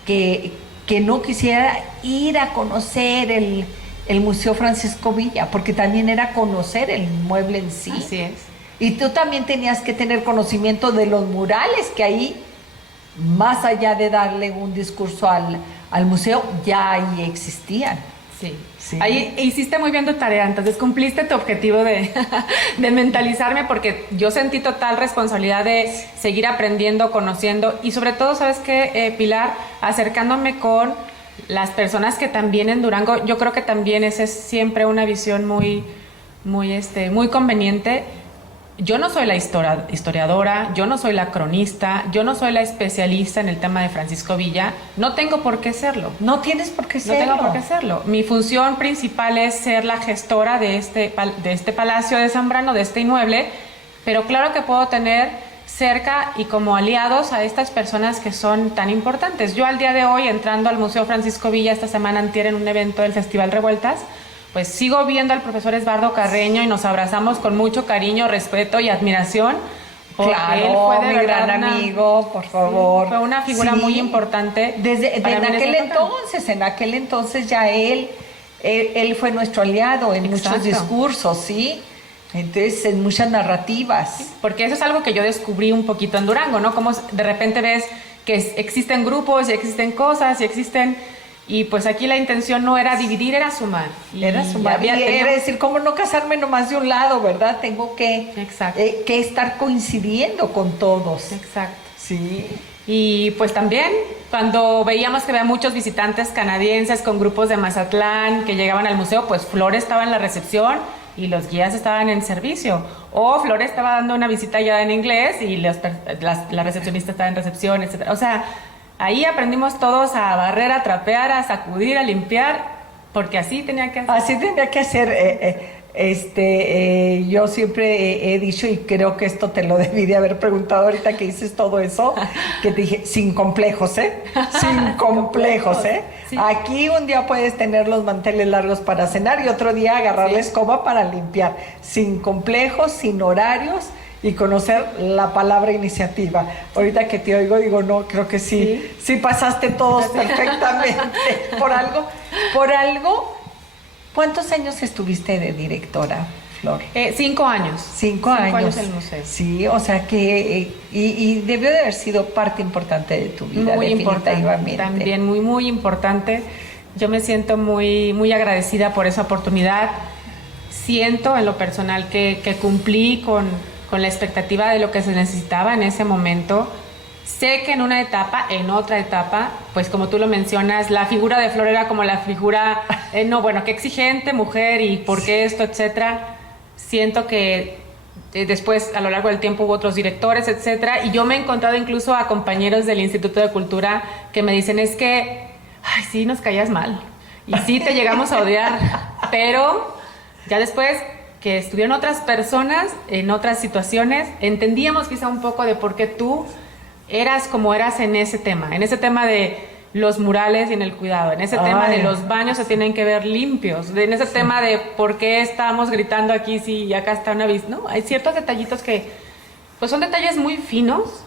que no quisiera ir a conocer el Museo Francisco Villa, porque también era conocer el inmueble en sí. Así es. Y tú también tenías que tener conocimiento de los murales que ahí, más allá de darle un discurso al museo, ya ahí existían. Sí. Ahí hiciste muy bien tu tarea, entonces cumpliste tu objetivo de mentalizarme, porque yo sentí total responsabilidad de seguir aprendiendo, conociendo y sobre todo, ¿sabes qué, Pilar? Acercándome con las personas que también en Durango, yo creo que también esa es siempre una visión muy conveniente. Yo no soy la historiadora, yo no soy la cronista, yo no soy la especialista en el tema de Francisco Villa. No tengo por qué serlo. No tienes por qué serlo. No tengo por qué serlo. Mi función principal es ser la gestora de este Palacio de Zambrano, de este inmueble, pero claro que puedo tener cerca y como aliados a estas personas que son tan importantes. Yo al día de hoy, entrando al Museo Francisco Villa esta semana antier en un evento del Festival Revueltas, pues sigo viendo al profesor Esbardo Carreño y nos abrazamos con mucho cariño, respeto y admiración. Claro, él fue mi gran amigo, por favor. Sí, fue una figura muy importante. Desde en aquel entonces ya él fue nuestro aliado en muchos discursos, ¿sí? Entonces, en muchas narrativas. Sí, porque eso es algo que yo descubrí un poquito en Durango, ¿no? Como de repente ves que existen grupos y existen cosas y existen... Y pues aquí la intención no era dividir, era sumar. Era decir, ¿cómo no casarme nomás de un lado, verdad? Tengo que estar coincidiendo con todos. Exacto. Sí. Y pues también cuando veíamos que había muchos visitantes canadienses con grupos de Mazatlán que llegaban al museo, pues Flor estaba en la recepción y los guías estaban en servicio. O Flor estaba dando una visita ya en inglés y la recepcionista estaba en recepción, etc. O sea... Ahí aprendimos todos a barrer, a trapear, a sacudir, a limpiar, porque así tenía que hacer. Así tenía que hacer. Yo siempre he dicho, y creo que esto te lo debí de haber preguntado ahorita que dices todo eso, que te dije, sin complejos, ¿eh? Sin complejos, ¿eh? Sí. Aquí un día puedes tener los manteles largos para cenar y otro día agarrar la escoba para limpiar. Sin complejos, sin horarios y conocer la palabra iniciativa. Ahorita que te oigo, digo, no, creo que sí pasaste todos perfectamente. Por algo. ¿Cuántos años estuviste de directora, Flor? 5 años. 5 años. 5 años en el museo. Sí, o sea que... y debió de haber sido parte importante de tu vida, Muy definitivamente. importante. También muy, muy importante. Yo me siento muy, muy agradecida por esa oportunidad. Siento en lo personal que cumplí con la expectativa de lo que se necesitaba en ese momento. Sé que en otra etapa, pues como tú lo mencionas, la figura de Flor era como la figura, qué exigente mujer y por qué esto, etcétera. Siento que después, a lo largo del tiempo, hubo otros directores, etcétera, y yo me he encontrado incluso a compañeros del Instituto de Cultura que me dicen, es que, ay, sí, nos caías mal, y sí te llegamos a odiar, pero ya después que estuvieron otras personas en otras situaciones, entendíamos quizá un poco de por qué tú eras como eras en ese tema de los murales y en el cuidado, en ese tema de los baños se tienen que ver limpios, en ese tema de por qué estamos gritando aquí si acá está una ¿no? Hay ciertos detallitos que, pues son detalles muy finos,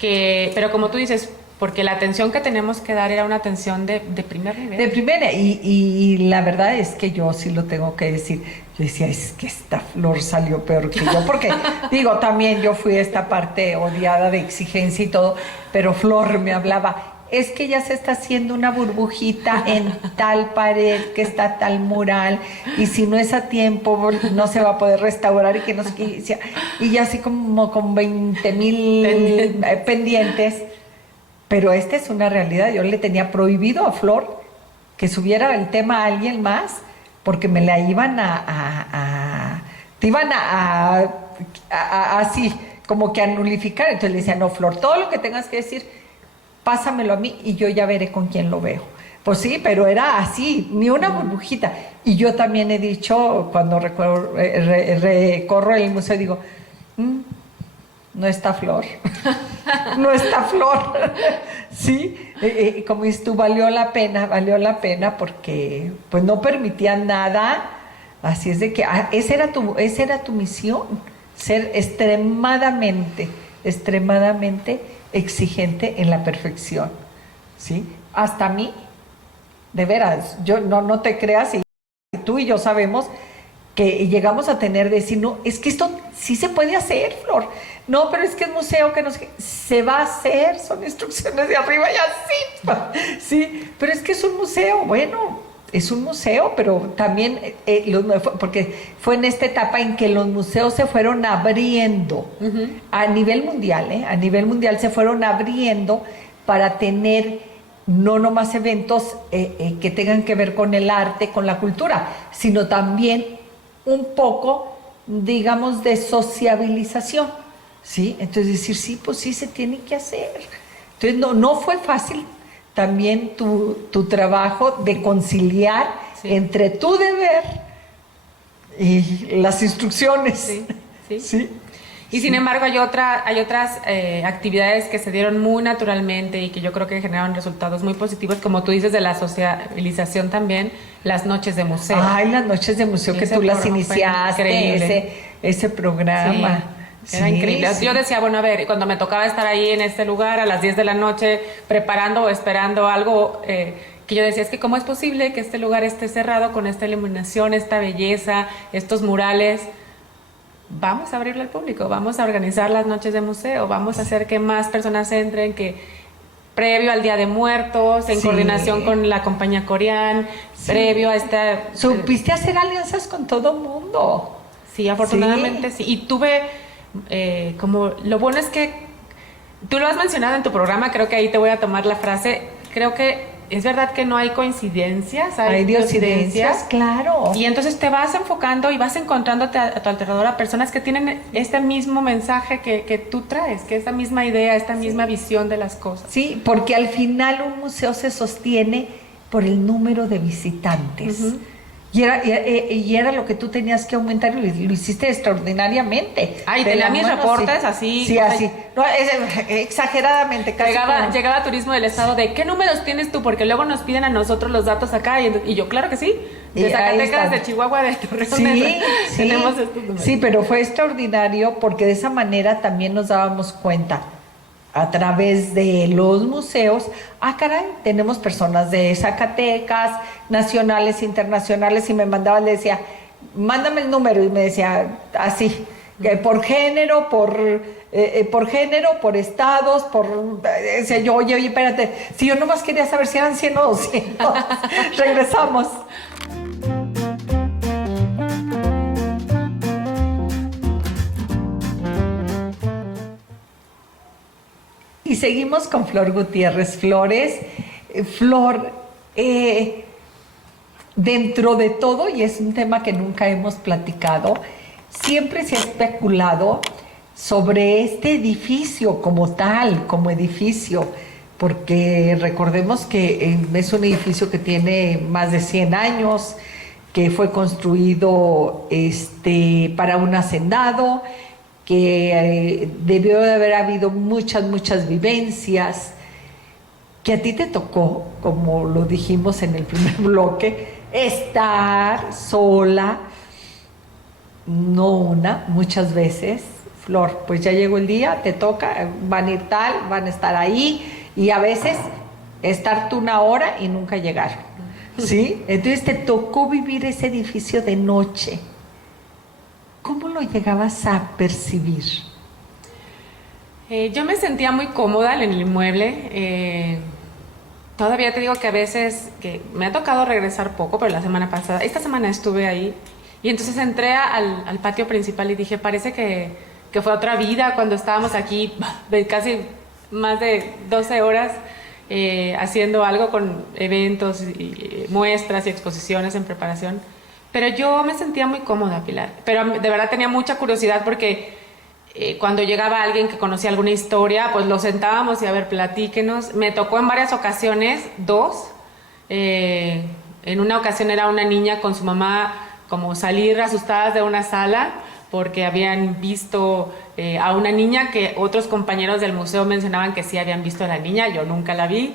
pero como tú dices, porque la atención que tenemos que dar era una atención de primer nivel. De primera, y la verdad es que yo sí lo tengo que decir. Yo decía, es que esta Flor salió peor que yo, porque digo, también yo fui esta parte odiada de exigencia y todo, pero Flor me hablaba, es que ya se está haciendo una burbujita en tal pared, que está tal mural, y si no es a tiempo no se va a poder restaurar, y que no sé qué, y ya así como con 20,000 pendientes. Pero esta es una realidad. Yo le tenía prohibido a Flor que subiera el tema a alguien más, porque me la iban te iban así, como que a nulificar. Entonces le decía, no, Flor, todo lo que tengas que decir, pásamelo a mí y yo ya veré con quién lo veo. Pues sí, pero era así, ni una burbujita. Y yo también he dicho, cuando recorro el museo, digo, no está Flor, no está Flor, sí, como dices tú, valió la pena porque pues no permitían nada, así es de que esa era tu misión, ser extremadamente exigente en la perfección, ¿sí? Hasta a mí, de veras, yo no te creas, y tú y yo sabemos que llegamos a tener de decir, no, es que esto sí se puede hacer, Flor. No, pero es que es museo, que no sé qué. Se va a hacer, son instrucciones de arriba y así. Sí, pero es que es un museo. Bueno, es un museo, pero también, porque fue en esta etapa en que los museos se fueron abriendo a nivel mundial, a nivel mundial se fueron abriendo para tener no nomás eventos que tengan que ver con el arte, con la cultura, sino también un poco, digamos, de sociabilización, ¿sí? Entonces decir, sí, pues sí se tiene que hacer. Entonces no fue fácil también tu trabajo de conciliar entre tu deber y las instrucciones. Sí. Y sin embargo hay otras actividades que se dieron muy naturalmente y que yo creo que generaron resultados muy positivos, como tú dices, de la socialización también, las noches de museo. Ay, las noches de museo, que tú las iniciaste, ese programa. Sí, era increíble. Sí. Yo decía, bueno, a ver, cuando me tocaba estar ahí en este lugar a las 10 de la noche preparando o esperando algo, que yo decía, es que cómo es posible que este lugar esté cerrado con esta iluminación, esta belleza, estos murales. Vamos a abrirlo al público, vamos a organizar las noches de museo, vamos a hacer que más personas entren, que previo al Día de Muertos, en coordinación con la compañía Corian, previo a esta... Supiste hacer alianzas con todo el mundo. Sí, afortunadamente sí. Y tuve, como, lo bueno es que, tú lo has mencionado en tu programa, creo que ahí te voy a tomar la frase, creo que es verdad que no hay coincidencias, hay diosidencias, claro. Y entonces te vas enfocando y vas encontrándote a tu alrededor a personas que tienen este mismo mensaje que tú traes, que esta misma idea, esta misma visión de las cosas. Sí, porque al final un museo se sostiene por el número de visitantes. Y era lo que tú tenías que aumentar y lo hiciste extraordinariamente. Ay, tenía mis reportes así. Sí, así. No, exageradamente. Casi llegaba Turismo del Estado de ¿qué números tienes tú? Porque luego nos piden a nosotros los datos acá. Y yo, claro que sí. De Zacatecas, de Chihuahua, de Torreón. Sí, tenemos estos números. Sí, pero fue extraordinario porque de esa manera también nos dábamos cuenta a través de los museos, caray, tenemos personas de Zacatecas, nacionales, internacionales, y me mandaba, le decía, mándame el número, y me decía así, por género, por estados, decía yo, oye, espérate, si yo nomás quería saber si eran 100 o 200, regresamos. Y seguimos con Flor Gutiérrez Flores. Flor, dentro de todo, y es un tema que nunca hemos platicado, siempre se ha especulado sobre este edificio como tal, como edificio, porque recordemos que es un edificio que tiene más de 100 años, que fue construido para un hacendado, que debió de haber habido muchas vivencias, que a ti te tocó, como lo dijimos en el primer bloque, estar sola, no muchas veces. Flor, pues ya llegó el día, te toca, van a ir van a estar ahí, y a veces estar tú una hora y nunca llegar, ¿sí? Entonces te tocó vivir ese edificio de noche. ¿Cómo lo llegabas a percibir? Yo me sentía muy cómoda en el inmueble. Todavía te digo que a veces, que me ha tocado regresar poco, pero esta semana estuve ahí, y entonces entré al patio principal y dije, parece que fue otra vida cuando estábamos aquí casi más de 12 horas haciendo algo con eventos, y muestras y exposiciones en preparación. Pero yo me sentía muy cómoda, Pilar. Pero de verdad tenía mucha curiosidad porque cuando llegaba alguien que conocía alguna historia, pues lo sentábamos y a ver, platíquenos. Me tocó en varias ocasiones, 2. En una ocasión era una niña con su mamá como salir asustadas de una sala porque habían visto a una niña que otros compañeros del museo mencionaban que sí habían visto a la niña. Yo nunca la vi.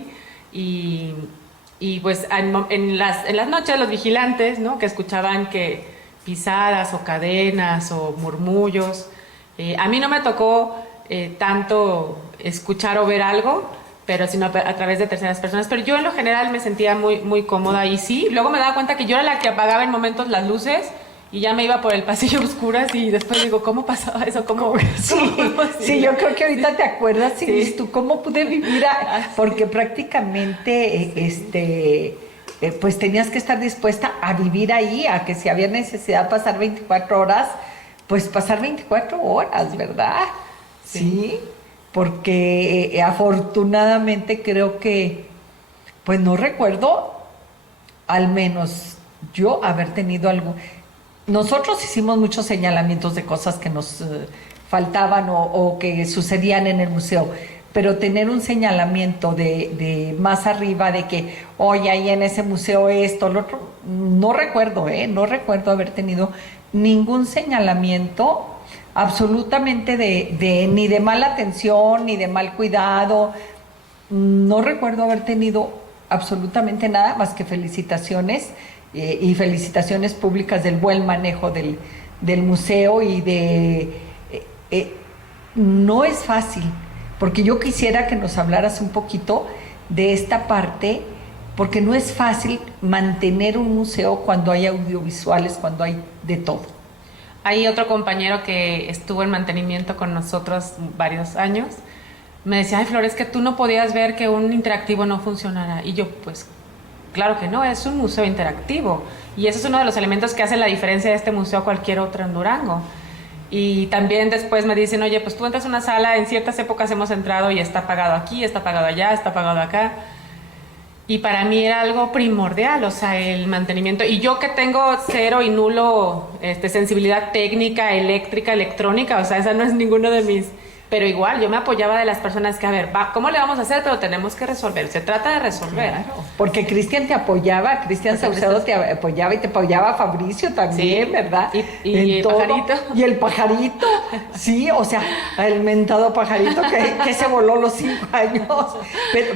Y pues en las noches los vigilantes, ¿no?, que escuchaban que pisadas o cadenas o murmullos. A mí no me tocó tanto escuchar o ver algo, pero sino a través de terceras personas. Pero yo en lo general me sentía muy cómoda, y sí, luego me daba cuenta que yo era la que apagaba en momentos las luces y ya me iba por el pasillo oscuras, y después digo, ¿cómo pasaba eso? Sí, yo creo que ahorita te acuerdas y dices tú, ¿cómo pude vivir? Porque prácticamente, pues tenías que estar dispuesta a vivir ahí, a que si había necesidad de pasar 24 horas, pues pasar 24 horas, ¿verdad? Sí, porque afortunadamente creo que, pues no recuerdo, al menos yo, haber tenido algo. Nosotros hicimos muchos señalamientos de cosas que nos faltaban o que sucedían en el museo, pero tener un señalamiento de más arriba de que, oye, ahí en ese museo esto, lo otro, no recuerdo, no recuerdo haber tenido ningún señalamiento absolutamente ni de mala atención, ni de mal cuidado. No recuerdo haber tenido absolutamente nada más que felicitaciones, y felicitaciones públicas del buen manejo del museo y no es fácil, porque yo quisiera que nos hablaras un poquito de esta parte, porque no es fácil mantener un museo cuando hay audiovisuales, cuando hay de todo. Hay otro compañero que estuvo en mantenimiento con nosotros varios años, me decía, ay, Flores, que tú no podías ver que un interactivo no funcionara, y yo, pues claro que no, es un museo interactivo, y eso es uno de los elementos que hace la diferencia de este museo a cualquier otro en Durango. Y también después me dicen, oye, pues tú entras a una sala, en ciertas épocas hemos entrado y está apagado aquí, está apagado allá, está apagado acá. Y para mí era algo primordial, o sea, el mantenimiento. Y yo que tengo cero y nulo sensibilidad técnica, eléctrica, electrónica, o sea, esa no es ninguno de Pero igual, yo me apoyaba de las personas que, a ver, ¿cómo le vamos a hacer? Pero tenemos que resolver, se trata de resolver. Claro, porque Cristian te apoyaba, Cristian Saucedo te apoyaba y te apoyaba Fabricio también, sí, ¿verdad? Y el pajarito. Y el pajarito, sí, o sea, el mentado pajarito que se voló los 5 años,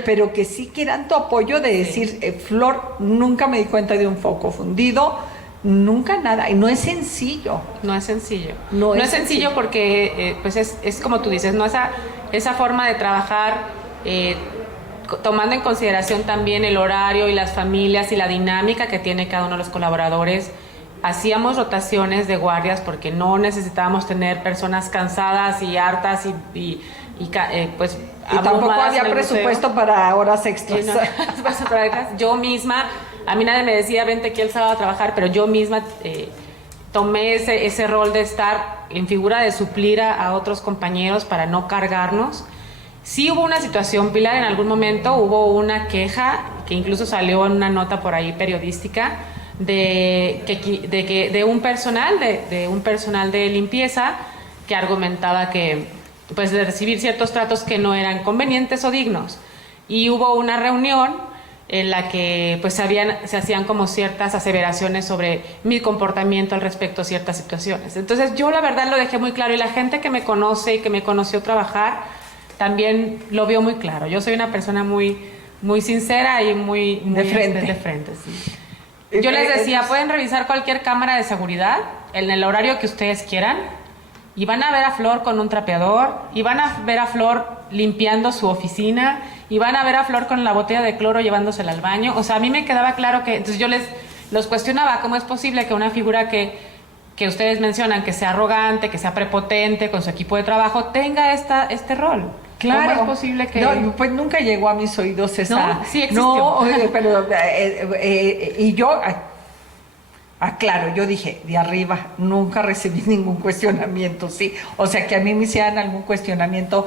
pero que sí quieran tu apoyo de decir, Flor, nunca me di cuenta de un foco fundido, nunca nada, y no es sencillo. No es sencillo. No es sencillo porque, pues es como tú dices, ¿no? Esa forma de trabajar, tomando en consideración también el horario y las familias y la dinámica que tiene cada uno de los colaboradores. Hacíamos rotaciones de guardias porque no necesitábamos tener personas cansadas y hartas y pues y tampoco había presupuesto para horas extras. Yo misma, a mí nadie me decía vente aquí el sábado a trabajar, pero yo misma tomé ese rol de estar en figura de suplir a otros compañeros para no cargarnos. Sí hubo una situación, Pilar, en algún momento hubo una queja que incluso salió en una nota por ahí periodística de un personal de limpieza que argumentaba que pues de recibir ciertos tratos que no eran convenientes o dignos, y hubo una reunión en la que pues se hacían como ciertas aseveraciones sobre mi comportamiento al respecto a ciertas situaciones. Entonces yo la verdad lo dejé muy claro, y la gente que me conoce y que me conoció trabajar también lo vio muy claro. Yo soy una persona muy, muy sincera y muy de frente. De frente, sí. Yo les decía, pueden revisar cualquier cámara de seguridad en el horario que ustedes quieran, y van a ver a Flor con un trapeador, y van a ver a Flor limpiando su oficina, y van a ver a Flor con la botella de cloro llevándosela al baño. O sea, a mí me quedaba claro que... Entonces yo los cuestionaba, ¿cómo es posible que una figura que ustedes mencionan, que sea arrogante, que sea prepotente con su equipo de trabajo, tenga este rol? Claro. ¿Cómo es posible que...? No, pues nunca llegó a mis oídos esa... No, sí existió. No, pero... y yo... Claro, yo dije, de arriba, nunca recibí ningún cuestionamiento, sí. O sea, que a mí me hicieran algún cuestionamiento,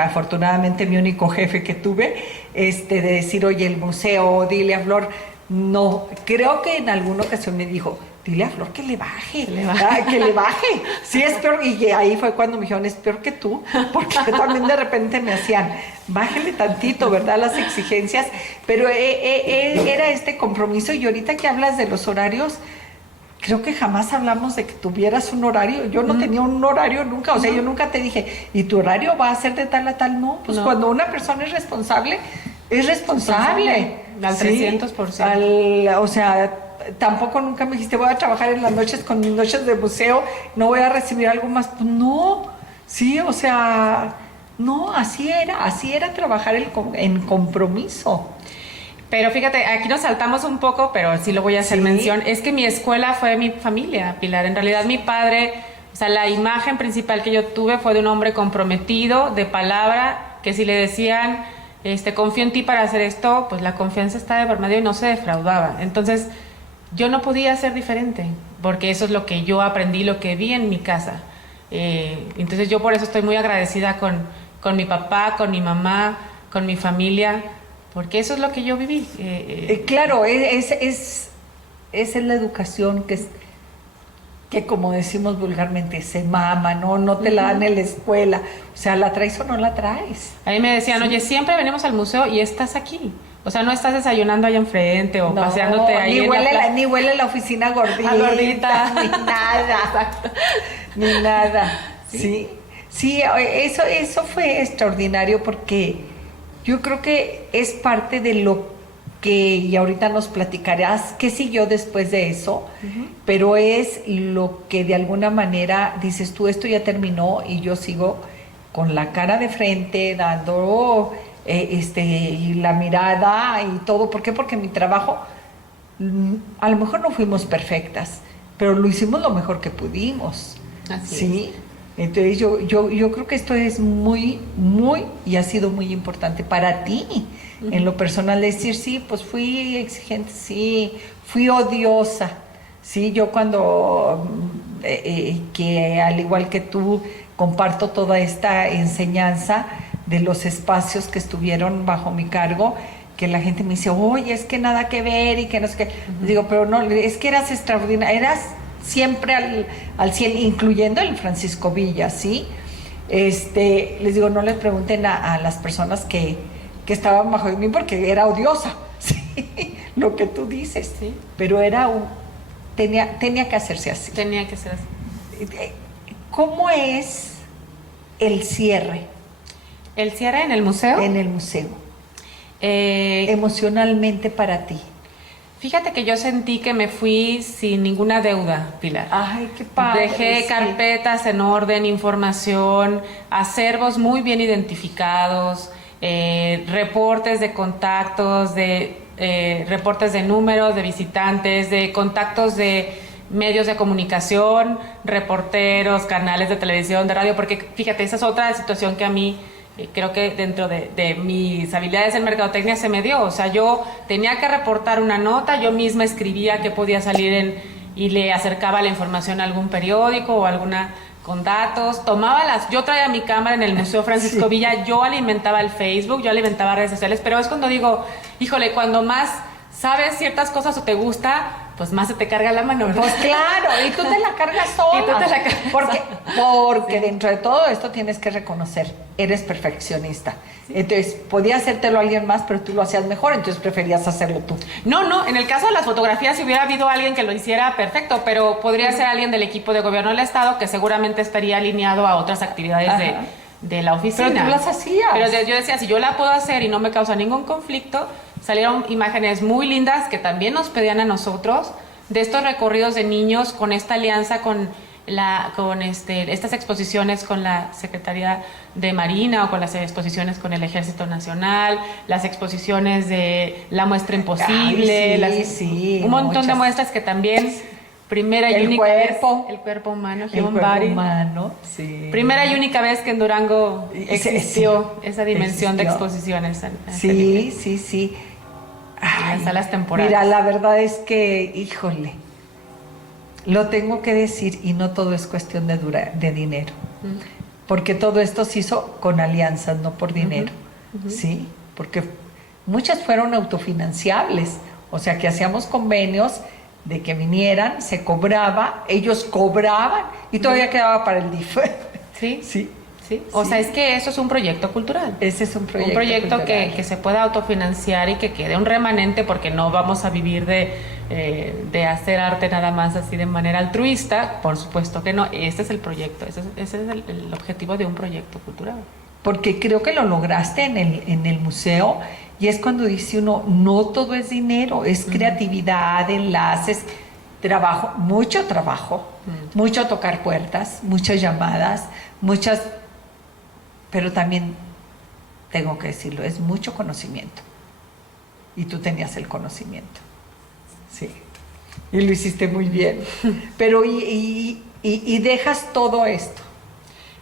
afortunadamente mi único jefe que tuve, de decir, oye, el museo, dile a Flor, no, creo que en alguna ocasión me dijo, dile a Flor que le baje. Que le baje. Sí, es peor. Y ahí fue cuando me dijeron, es peor que tú, porque también de repente me hacían, bájale tantito, ¿verdad? Las exigencias. Pero era este compromiso. Y ahorita que hablas de los horarios, creo que jamás hablamos de que tuvieras un horario. Yo no tenía un horario nunca. O sea, yo nunca te dije, ¿y tu horario va a ser de tal a tal? No, pues cuando una persona es responsable, es responsable. Al 300%. O sea, tampoco nunca me dijiste, voy a trabajar en las noches con mis noches de museo, no voy a recibir algo más. Pues no, sí, o sea, no, así era trabajar en compromiso. Pero fíjate, aquí nos saltamos un poco, pero sí lo voy a hacer mención. Es que mi escuela fue mi familia, Pilar. En realidad mi padre, o sea, la imagen principal que yo tuve fue de un hombre comprometido, de palabra, que si le decían, confío en ti para hacer esto, pues la confianza está de por medio y no se defraudaba. Entonces, yo no podía ser diferente, porque eso es lo que yo aprendí, lo que vi en mi casa. Entonces yo por eso estoy muy agradecida con mi papá, con mi mamá, con mi familia, porque eso es lo que yo viví. Claro, es la educación que como decimos vulgarmente, se mama, no te la dan en la escuela. O sea, ¿la traes o no la traes? A mí me decían, oye, siempre venimos al museo y estás aquí. O sea, no estás desayunando allá enfrente o paseándote ahí ni huele la oficina gordita. Ni nada. Exacto. Ni nada. Sí, eso fue extraordinario, porque yo creo que es parte de lo que, y ahorita nos platicarás qué siguió después de eso, pero es lo que de alguna manera dices tú, esto ya terminó y yo sigo con la cara de frente, dando y la mirada y todo. ¿Por qué? Porque mi trabajo, a lo mejor no fuimos perfectas, pero lo hicimos lo mejor que pudimos. Así es. Entonces yo creo que esto es muy, muy, y ha sido muy importante para ti, en lo personal, decir, sí, pues fui exigente, sí, fui odiosa, sí, yo cuando, que al igual que tú, comparto toda esta enseñanza de los espacios que estuvieron bajo mi cargo, que la gente me dice, oye, es que nada que ver y que no sé qué. Digo, pero no, es que eras extraordinaria, eras siempre al 100, incluyendo el Francisco Villa, ¿sí? Les digo, no les pregunten a las personas que estaban bajo de mí porque era odiosa, ¿sí? Lo que tú dices, Sí. pero tenía que hacerse así. Tenía que ser así. ¿Cómo es el cierre ¿El cierre en el museo? en el museo? Emocionalmente para ti. Fíjate que yo sentí que me fui sin ninguna deuda, Pilar. Ay, qué padre. Dejé sí. carpetas en orden, información, acervos muy bien identificados, reportes de contactos, reportes de números de visitantes, de contactos de medios de comunicación, reporteros, canales de televisión, de radio, porque fíjate, esa es otra situación que a mí creo que dentro de mis habilidades en mercadotecnia se me dio. O sea, yo tenía que reportar una nota, yo misma escribía que podía salir y le acercaba la información a algún periódico o alguna con datos, yo traía mi cámara en el Museo Francisco Sí. Villa, yo alimentaba el Facebook, yo alimentaba redes sociales, pero es cuando digo, híjole, cuando más sabes ciertas cosas o te gusta, pues más se te carga la mano, ¿verdad? Pues claro, y tú te la cargas sola. Y tú te la cargas porque Sí. dentro de todo esto tienes que reconocer, eres perfeccionista. Entonces, podía hacértelo alguien más, pero tú lo hacías mejor, entonces preferías hacerlo tú. No, en el caso de las fotografías, si hubiera habido alguien que lo hiciera, perfecto, pero podría ser alguien del equipo de gobierno del Estado que seguramente estaría alineado a otras actividades Ajá. de la oficina. Pero tú las hacías. Pero yo decía, si yo la puedo hacer y no me causa ningún conflicto, salieron imágenes muy lindas que también nos pedían a nosotros de estos recorridos de niños con esta alianza con estas exposiciones con la Secretaría de Marina o con las exposiciones con el Ejército Nacional, las exposiciones de la muestra imposible, Ay, sí, un montón de muchas. muestras que también primera y El única cuerpo. vez, el cuerpo humano, El human cuerpo body. humano, sí. Primera y única vez que en Durango Sí, existió sí, esa dimensión de existió. exposiciones. a ese Sí, nivel. sí. Las salas temporales. Mira, la verdad es que, híjole, lo tengo que decir y no todo es cuestión de dinero. Porque todo esto se hizo con alianzas, no por dinero. ¿Sí? Porque muchas fueron autofinanciables. O sea, que hacíamos convenios de que vinieran, se cobraba, ellos cobraban y todavía quedaba para el DIF. Sí. Sí. Sí. O Sí. sea, es que eso es un proyecto cultural. Ese es un proyecto. Un proyecto cultural. que se pueda autofinanciar y que quede un remanente, porque no vamos a vivir de hacer arte nada más así de manera altruista. Por supuesto que no. Este es el proyecto, ese es el objetivo de un proyecto cultural. Porque creo que lo lograste en el museo y es cuando dice uno, no todo es dinero, es creatividad, enlaces, trabajo, mucho tocar puertas, muchas llamadas, pero también tengo que decirlo, es mucho conocimiento. Y tú tenías el conocimiento. Sí. Y lo hiciste muy bien. Pero y dejas todo esto.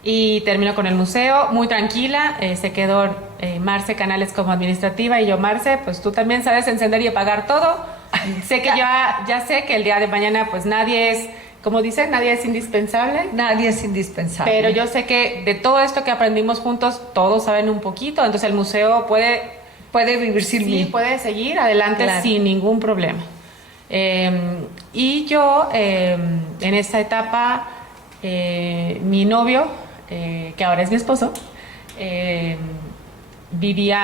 Y termino con el museo, muy tranquila, se quedó Marce Canales como administrativa y yo, Marce, pues tú también sabes encender y apagar todo. Sé que ya sé que el día de mañana pues nadie es, como dicen, nadie es indispensable. Nadie es indispensable. Pero yo sé que de todo esto que aprendimos juntos, todos saben un poquito, entonces el museo puede vivir sin mí. puede seguir adelante Claro. sin ningún problema. Y yo, en esta etapa, mi novio, que ahora es mi esposo,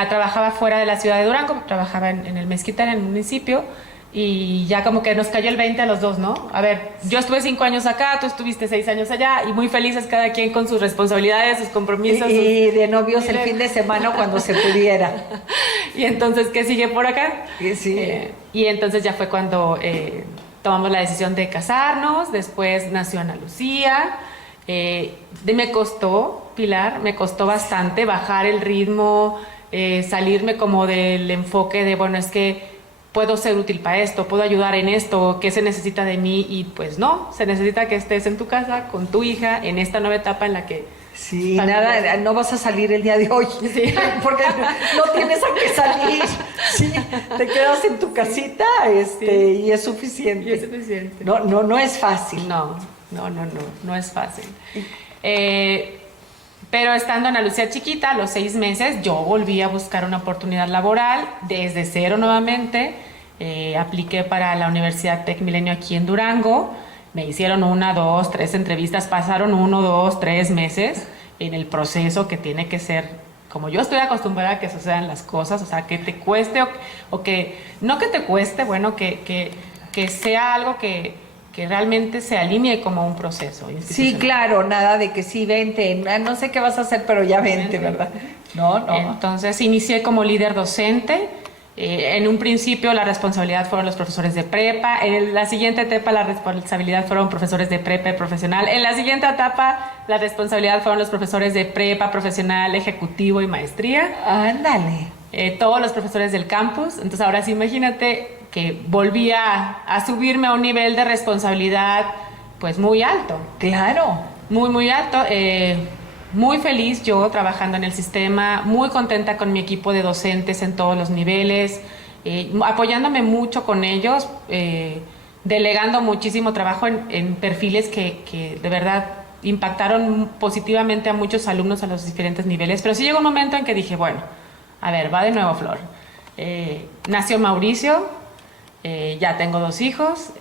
trabajaba fuera de la ciudad de Durango, trabajaba en el Mezquital, en el municipio, y ya como que nos cayó el 20 a los dos, ¿no? A ver, yo estuve 5 años acá, tú estuviste 6 años allá, y muy felices cada quien con sus responsabilidades, sus compromisos. Y de novios el fin de semana cuando se pudiera. Y entonces, ¿qué sigue por acá? Sí. Y entonces ya fue cuando tomamos la decisión de casarnos, después nació Ana Lucía. Me costó, Pilar, me costó bastante bajar el ritmo, salirme como del enfoque de, bueno, es que puedo ser útil para esto, puedo ayudar en esto, ¿qué se necesita de mí? Y pues no, se necesita que estés en tu casa con tu hija en esta nueva etapa en la que... Sí, nada, no vas a salir el día de hoy, Sí. porque no tienes a qué salir. Sí, te quedas en tu casita Sí. y es suficiente. Y es suficiente. No es fácil. No es fácil. Pero estando Ana Lucía chiquita, a los 6 meses, yo volví a buscar una oportunidad laboral desde cero nuevamente. Apliqué para la Universidad Tec Milenio aquí en Durango. Me hicieron 1, 2, 3 entrevistas, pasaron 1, 2, 3 meses en el proceso que tiene que ser, como yo estoy acostumbrada a que sucedan las cosas, o sea, que te cueste o que, no que te cueste, bueno, que sea algo que realmente se alinee como un proceso Sí, claro, nada de que sí, vente, no sé qué vas a hacer, pero ya vente, ¿verdad? No. Entonces inicié como líder docente. En un principio la responsabilidad fueron los profesores de prepa, en la siguiente etapa la responsabilidad fueron profesores de prepa y profesional, en la siguiente etapa la responsabilidad fueron los profesores de prepa, profesional, ejecutivo y maestría. Ándale. Todos los profesores del campus. Entonces ahora sí, imagínate que volví a subirme a un nivel de responsabilidad pues muy alto. Claro. Muy alto. Muy feliz yo trabajando en el sistema, muy contenta con mi equipo de docentes en todos los niveles, apoyándome mucho con ellos, delegando muchísimo trabajo en perfiles que de verdad impactaron positivamente a muchos alumnos a los diferentes niveles. Pero sí llegó un momento en que dije, bueno, a ver, va de nuevo Flor. Nació Mauricio, ya tengo 2 hijos,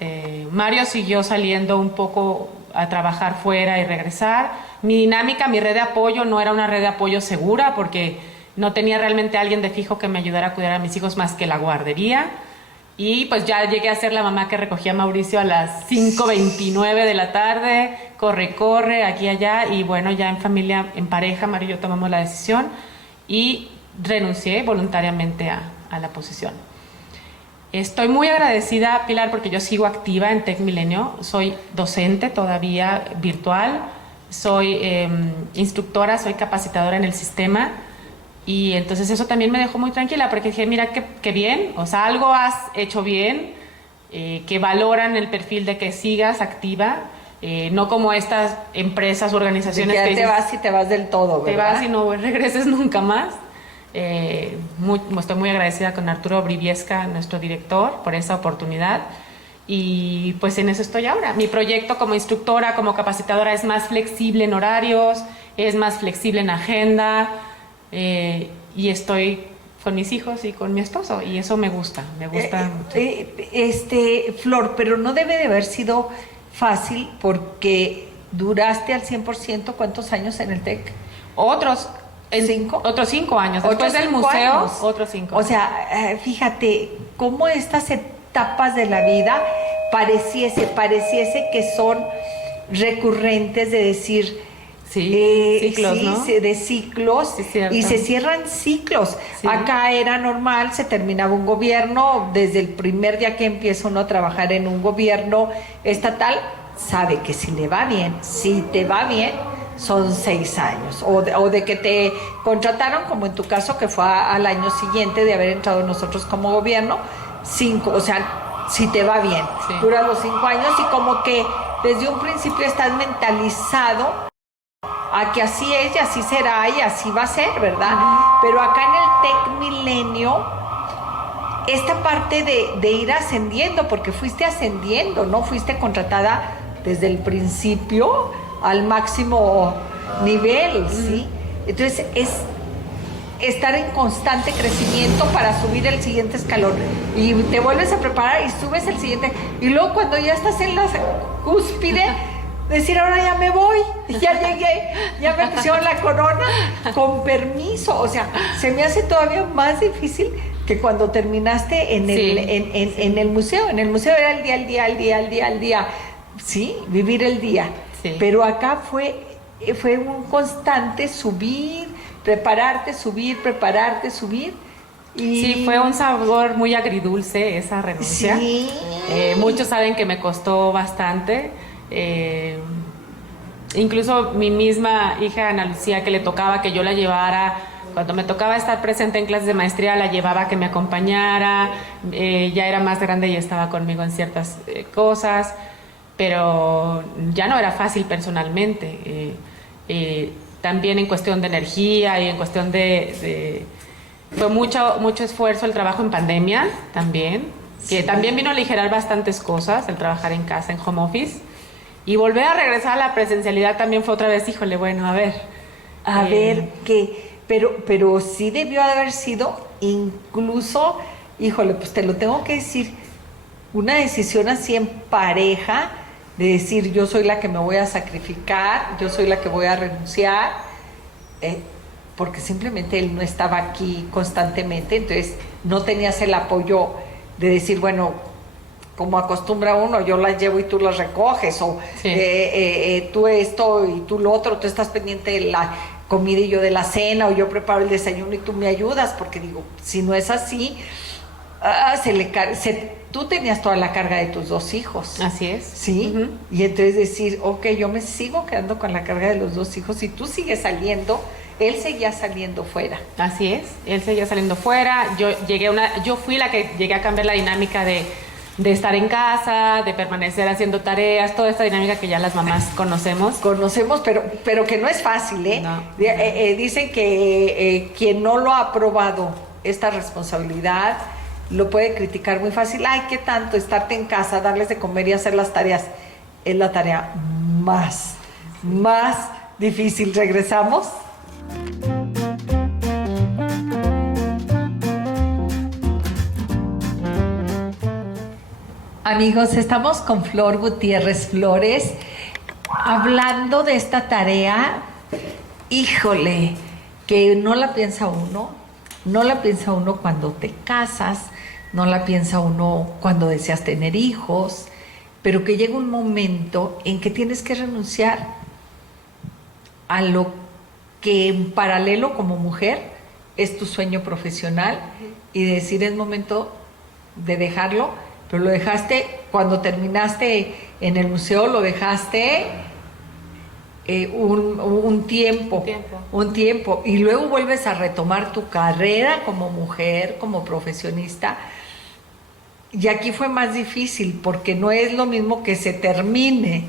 Mario siguió saliendo un poco a trabajar fuera y regresar. Mi dinámica, mi red de apoyo no era una red de apoyo segura porque no tenía realmente alguien de fijo que me ayudara a cuidar a mis hijos más que la guardería. Y pues ya llegué a ser la mamá que recogía a Mauricio a las 5:29 de la tarde, corre, aquí y allá. Y bueno, ya en familia, en pareja, Mario y yo tomamos la decisión y renuncié voluntariamente a la posición. Estoy muy agradecida, Pilar, porque yo sigo activa en TecMilenio. Soy docente todavía virtual, soy instructora, soy capacitadora en el sistema. Y entonces eso también me dejó muy tranquila, porque dije, mira, qué bien, o sea, algo has hecho bien, que valoran el perfil de que sigas activa, no como estas empresas o organizaciones que dices, te vas y te vas del todo, ¿verdad? Te vas y no regreses nunca más. Estoy muy agradecida con Arturo Briviesca, nuestro director, por esa oportunidad. Y pues en eso estoy ahora. Mi proyecto como instructora, como capacitadora es más flexible en horarios, es más flexible en agenda, y estoy con mis hijos y con mi esposo, y eso me gusta mucho. Flor, pero no debe de haber sido fácil porque duraste al 100%, ¿cuántos años en el TEC? Otros 5 años. Después del museo, años. Otros 5 años. O sea, fíjate cómo estas etapas de la vida pareciese que son recurrentes, de decir, ciclos, sí, ¿no? de ciclos, Sí, y se cierran ciclos. Sí. Acá era normal, se terminaba un gobierno, desde el primer día que empieza uno a trabajar en un gobierno estatal, sabe que si le va bien, si te va bien, son 6 años, o de que te contrataron, como en tu caso, que fue al año siguiente de haber entrado nosotros como gobierno, 5, o sea, si te va bien, sí, duras los 5 años, y como que desde un principio estás mentalizado a que así es y así será y así va a ser, ¿verdad? Pero acá en el TecMilenio, esta parte de ir ascendiendo, porque fuiste ascendiendo, no fuiste contratada desde el principio al máximo nivel, ¿sí? Entonces es estar en constante crecimiento para subir el siguiente escalón, y te vuelves a preparar y subes el siguiente, y luego cuando ya estás en la cúspide, decir, ahora ya me voy, ya llegué, ya me pusieron la corona, con permiso. O sea, se me hace todavía más difícil que cuando terminaste en el museo. En el museo era el día, sí, vivir el día. Sí. Pero acá fue un constante subir, prepararte, subir. Y sí, fue un sabor muy agridulce esa renuncia. Sí. Muchos saben que me costó bastante. Incluso mi misma hija Ana Lucía, que le tocaba que yo la llevara, cuando me tocaba estar presente en clases de maestría, la llevaba a que me acompañara. Ya era más grande y estaba conmigo en ciertas cosas, pero ya no era fácil personalmente. También en cuestión de energía y en cuestión fue mucho esfuerzo el trabajo en pandemia también, que sí, también vino a aligerar bastantes cosas, el trabajar en casa, en home office. Y volver a regresar a la presencialidad también fue otra vez, híjole, bueno, a ver. Pero sí debió haber sido incluso, híjole, pues te lo tengo que decir, una decisión así en pareja, de decir, yo soy la que me voy a sacrificar, yo soy la que voy a renunciar, porque simplemente él no estaba aquí constantemente, entonces no tenías el apoyo de decir, bueno, como acostumbra uno, yo las llevo y tú las recoges, o sí. Tú esto y tú lo otro, tú estás pendiente de la comida y yo de la cena, o yo preparo el desayuno y tú me ayudas, porque digo, si no es así, tú tenías toda la carga de tus 2 hijos. Así es. ¿Sí? Uh-huh. Y entonces decir, ok, yo me sigo quedando con la carga de los 2 hijos y tú sigues saliendo. Él seguía saliendo fuera. Así es, él seguía saliendo fuera. Yo fui la que llegué a cambiar la dinámica de estar en casa, de permanecer haciendo tareas, toda esta dinámica que ya las mamás conocemos. Conocemos, pero que no es fácil, ¿eh? No. Dicen que quien no lo ha probado esta responsabilidad lo puede criticar muy fácil. Ay, qué tanto estarte en casa, darles de comer y hacer las tareas. Es la tarea más difícil. ¿Regresamos? Amigos, estamos con Flor Gutiérrez Flores hablando de esta tarea, híjole, que no la piensa uno cuando te casas, no la piensa uno cuando deseas tener hijos, pero que llega un momento en que tienes que renunciar a lo que en paralelo como mujer es tu sueño profesional y decir es momento de dejarlo, pero lo dejaste cuando terminaste en el museo, lo dejaste un tiempo y luego vuelves a retomar tu carrera como mujer, como profesionista. Y aquí fue más difícil porque no es lo mismo que se termine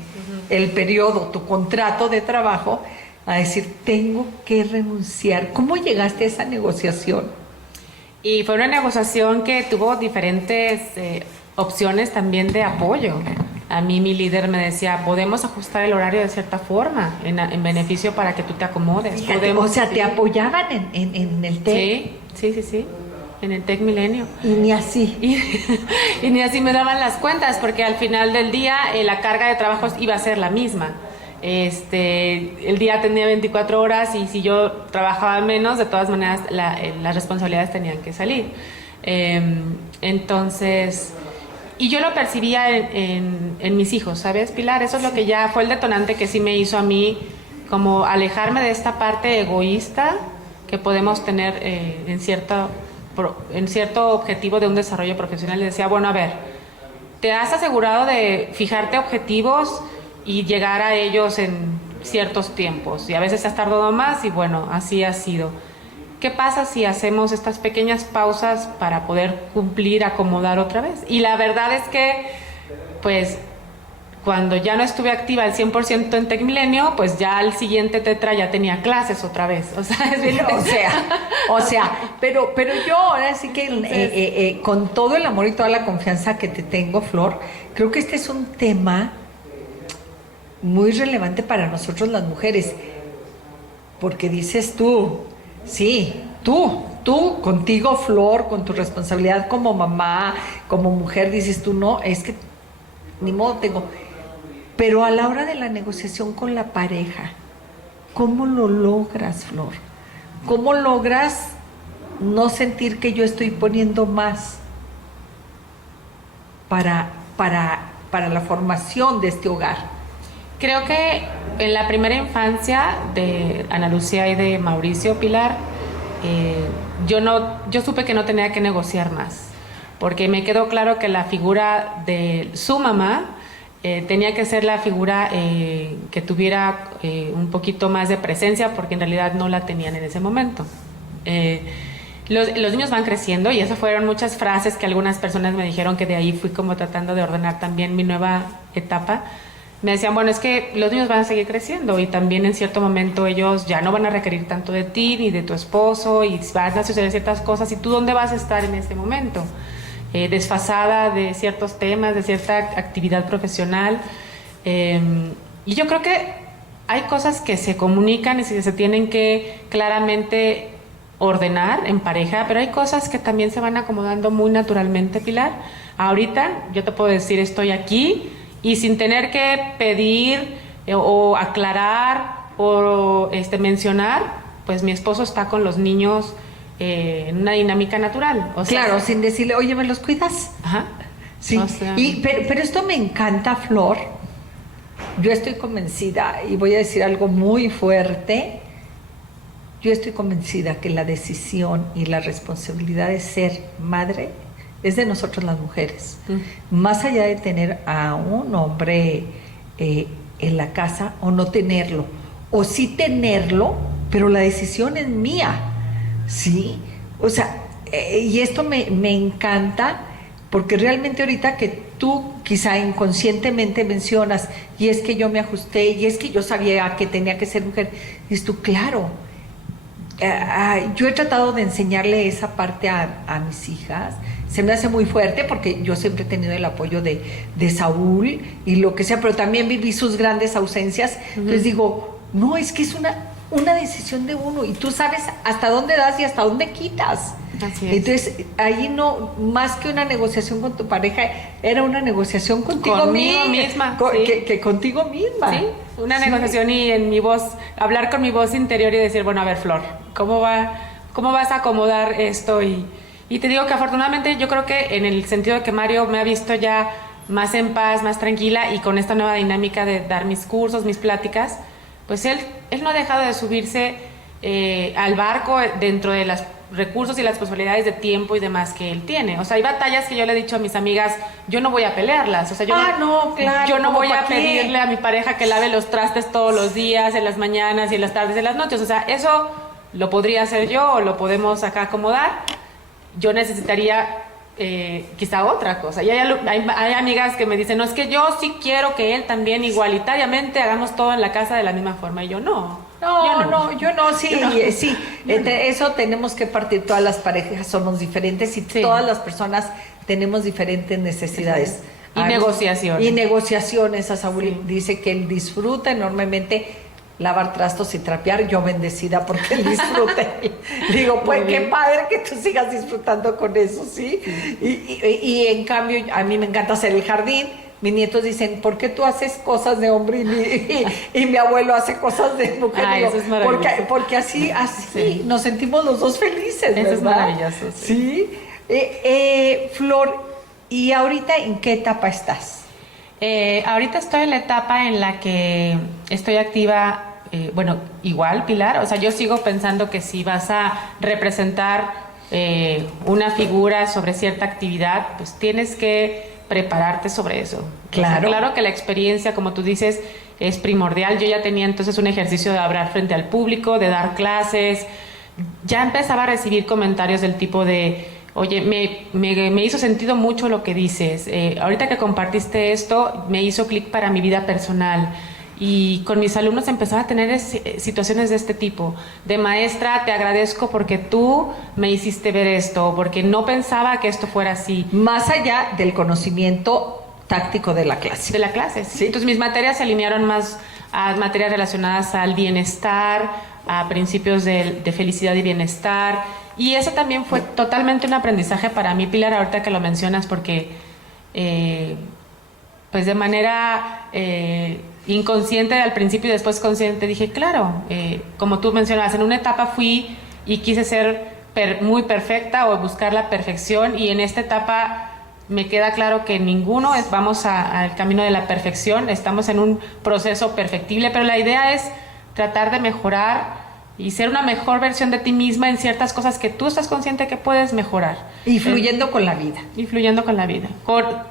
el periodo, tu contrato de trabajo, a decir, tengo que renunciar. ¿Cómo llegaste a esa negociación? Y fue una negociación que tuvo diferentes opciones también de apoyo. A mí mi líder me decía, podemos ajustar el horario de cierta forma, en beneficio para que tú te acomodes. Fíjate, ¿te apoyaban en el TEC? Sí, en el TEC Milenio. Y ni así. Y ni así me daban las cuentas, porque al final del día la carga de trabajo iba a ser la misma. El día tenía 24 horas y si yo trabajaba menos, de todas maneras las responsabilidades tenían que salir. Entonces, y yo lo percibía en mis hijos, ¿sabes, Pilar? Eso es lo que ya fue el detonante que sí me hizo a mí como alejarme de esta parte egoísta que podemos tener en cierto objetivo de un desarrollo profesional. Y decía, bueno, a ver, te has asegurado de fijarte objetivos y llegar a ellos en ciertos tiempos, y a veces has tardado más y bueno, así ha sido. ¿Qué pasa si hacemos estas pequeñas pausas para poder cumplir, acomodar otra vez? Y la verdad es que, pues, cuando ya no estuve activa al 100% en TecMilenio, pues ya al siguiente tetra ya tenía clases otra vez. O sea, es bien, o sea, pero yo ahora sí que con todo el amor y toda la confianza que te tengo, Flor, creo que este es un tema muy relevante para nosotros las mujeres, porque dices tú, sí, tú contigo, Flor, con tu responsabilidad como mamá, como mujer, dices tú, no, es que ni modo tengo. Pero a la hora de la negociación con la pareja, ¿cómo lo logras, Flor? ¿Cómo logras no sentir que yo estoy poniendo más para la formación de este hogar? Creo que en la primera infancia de Ana Lucía y de Mauricio, Pilar, yo supe que no tenía que negociar más, porque me quedó claro que la figura de su mamá tenía que ser la figura que tuviera un poquito más de presencia, porque en realidad no la tenían en ese momento. Los niños van creciendo y esas fueron muchas frases que algunas personas me dijeron, que de ahí fui como tratando de ordenar también mi nueva etapa. Me decían, bueno, es que los niños van a seguir creciendo y también en cierto momento ellos ya no van a requerir tanto de ti ni de tu esposo, y van a suceder ciertas cosas, y tú dónde vas a estar en este momento, desfasada de ciertos temas, de cierta actividad profesional. Y yo creo que hay cosas que se comunican y se tienen que claramente ordenar en pareja, pero hay cosas que también se van acomodando muy naturalmente, Pilar. Ahorita yo te puedo decir, estoy aquí, y sin tener que pedir o aclarar o mencionar, pues mi esposo está con los niños en una dinámica natural. O sea, claro, sin decirle, oye, ¿me los cuidas? Ajá. Sí, O sea, pero esto me encanta, Flor. Yo estoy convencida, y voy a decir algo muy fuerte, yo estoy convencida que la decisión y la responsabilidad de ser madre es de nosotros las mujeres. Más allá de tener a un hombre en la casa o no tenerlo, o sí tenerlo, pero la decisión es mía, ¿sí? O sea, y esto me encanta, porque realmente ahorita que tú quizá inconscientemente mencionas, y es que yo me ajusté, y es que yo sabía que tenía que ser mujer, dices tú, claro, yo he tratado de enseñarle esa parte a mis hijas. Se me hace muy fuerte porque yo siempre he tenido el apoyo de Saúl y lo que sea, pero también viví sus grandes ausencias. Entonces digo, no, es que es una decisión de uno, y tú sabes hasta dónde das y hasta dónde quitas. Así es. Entonces, ahí no, más que una negociación con tu pareja, era una negociación contigo misma. Sí. Que contigo misma. Sí, una negociación, y en mi voz, hablar con mi voz interior y decir, bueno, a ver, Flor, ¿cómo vas a acomodar esto? Y te digo que afortunadamente yo creo que en el sentido de que Mario me ha visto ya más en paz, más tranquila, y con esta nueva dinámica de dar mis cursos, mis pláticas, pues él no ha dejado de subirse al barco dentro de los recursos y las posibilidades de tiempo y demás que él tiene. O sea, hay batallas que yo le he dicho a mis amigas, yo no voy a pelearlas. O sea, yo no voy a pedirle a mi pareja que lave los trastes todos los días, en las mañanas y en las tardes y en las noches. O sea, eso lo podría hacer yo, o lo podemos acá acomodar. Yo necesitaría quizá otra cosa. Y hay amigas que me dicen, no, es que yo sí quiero que él también igualitariamente hagamos todo en la casa de la misma forma. Y yo no. Sí. Eso tenemos que partir. Todas las parejas somos diferentes, y todas las personas tenemos diferentes necesidades. Y negociaciones. Y negociaciones. A Saúl dice que él disfruta enormemente lavar trastos y trapear. Yo bendecida porque él disfrute. Digo, pues qué padre que tú sigas disfrutando con eso, ¿sí? Y en cambio, a mí me encanta hacer el jardín. Mis nietos dicen, ¿por qué tú haces cosas de hombre y mi abuelo hace cosas de mujer? Digo, eso es maravilloso. Porque así nos sentimos los dos felices, ¿verdad? Eso es maravilloso. Sí. Flor, ¿y ahorita en qué etapa estás? Ahorita estoy en la etapa en la que estoy activa, bueno, igual, Pilar, o sea, yo sigo pensando que si vas a representar una figura sobre cierta actividad, pues tienes que prepararte sobre eso. Claro. O sea, claro que la experiencia, como tú dices, es primordial. Yo ya tenía entonces un ejercicio de hablar frente al público, de dar clases. Ya empezaba a recibir comentarios del tipo de, oye, me hizo sentido mucho lo que dices. Ahorita que compartiste esto, me hizo clic para mi vida personal. Y con mis alumnos empezaba a tener situaciones de este tipo. De maestra, te agradezco porque tú me hiciste ver esto, porque no pensaba que esto fuera así. Más allá del conocimiento táctico de la clase. De la clase, sí. Entonces mis materias se alinearon más a materias relacionadas al bienestar, a principios de felicidad y bienestar. Y eso también fue totalmente un aprendizaje para mí, Pilar, ahorita que lo mencionas, porque pues de manera inconsciente al principio y después consciente dije, claro, como tú mencionabas, en una etapa fui y quise ser muy perfecta o buscar la perfección, y en esta etapa me queda claro que ninguno vamos al camino de la perfección, estamos en un proceso perfectible, pero la idea es tratar de mejorar y ser una mejor versión de ti misma en ciertas cosas que tú estás consciente que puedes mejorar. Y fluyendo con la vida. Y fluyendo con la vida.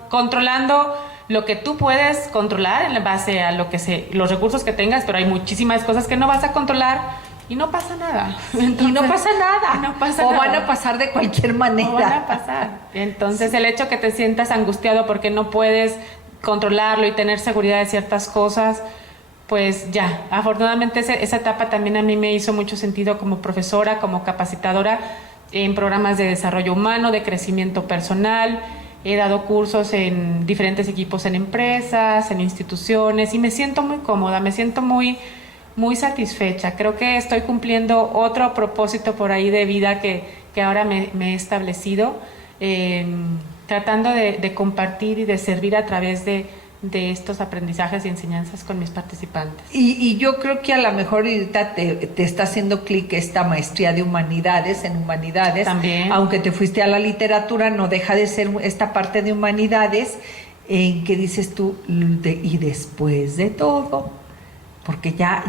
Controlando lo que tú puedes controlar en base a los recursos que tengas, pero hay muchísimas cosas que no vas a controlar y no pasa nada. Entonces, y no pasa nada. Van a pasar de cualquier manera. O van a pasar. Entonces, el hecho que te sientas angustiado porque no puedes controlarlo y tener seguridad de ciertas cosas, pues ya, afortunadamente esa etapa también a mí me hizo mucho sentido como profesora, como capacitadora en programas de desarrollo humano, de crecimiento personal. He dado cursos en diferentes equipos en empresas, en instituciones, y me siento muy cómoda, me siento muy, muy satisfecha. Creo que estoy cumpliendo otro propósito por ahí de vida que ahora me he establecido, tratando de compartir y de servir a través de de estos aprendizajes y enseñanzas con mis participantes. Y yo creo que a lo mejor ahorita te está haciendo clic esta maestría de humanidades, en humanidades. También. Aunque te fuiste a la literatura, no deja de ser esta parte de humanidades en que dices tú, y después de todo, porque ya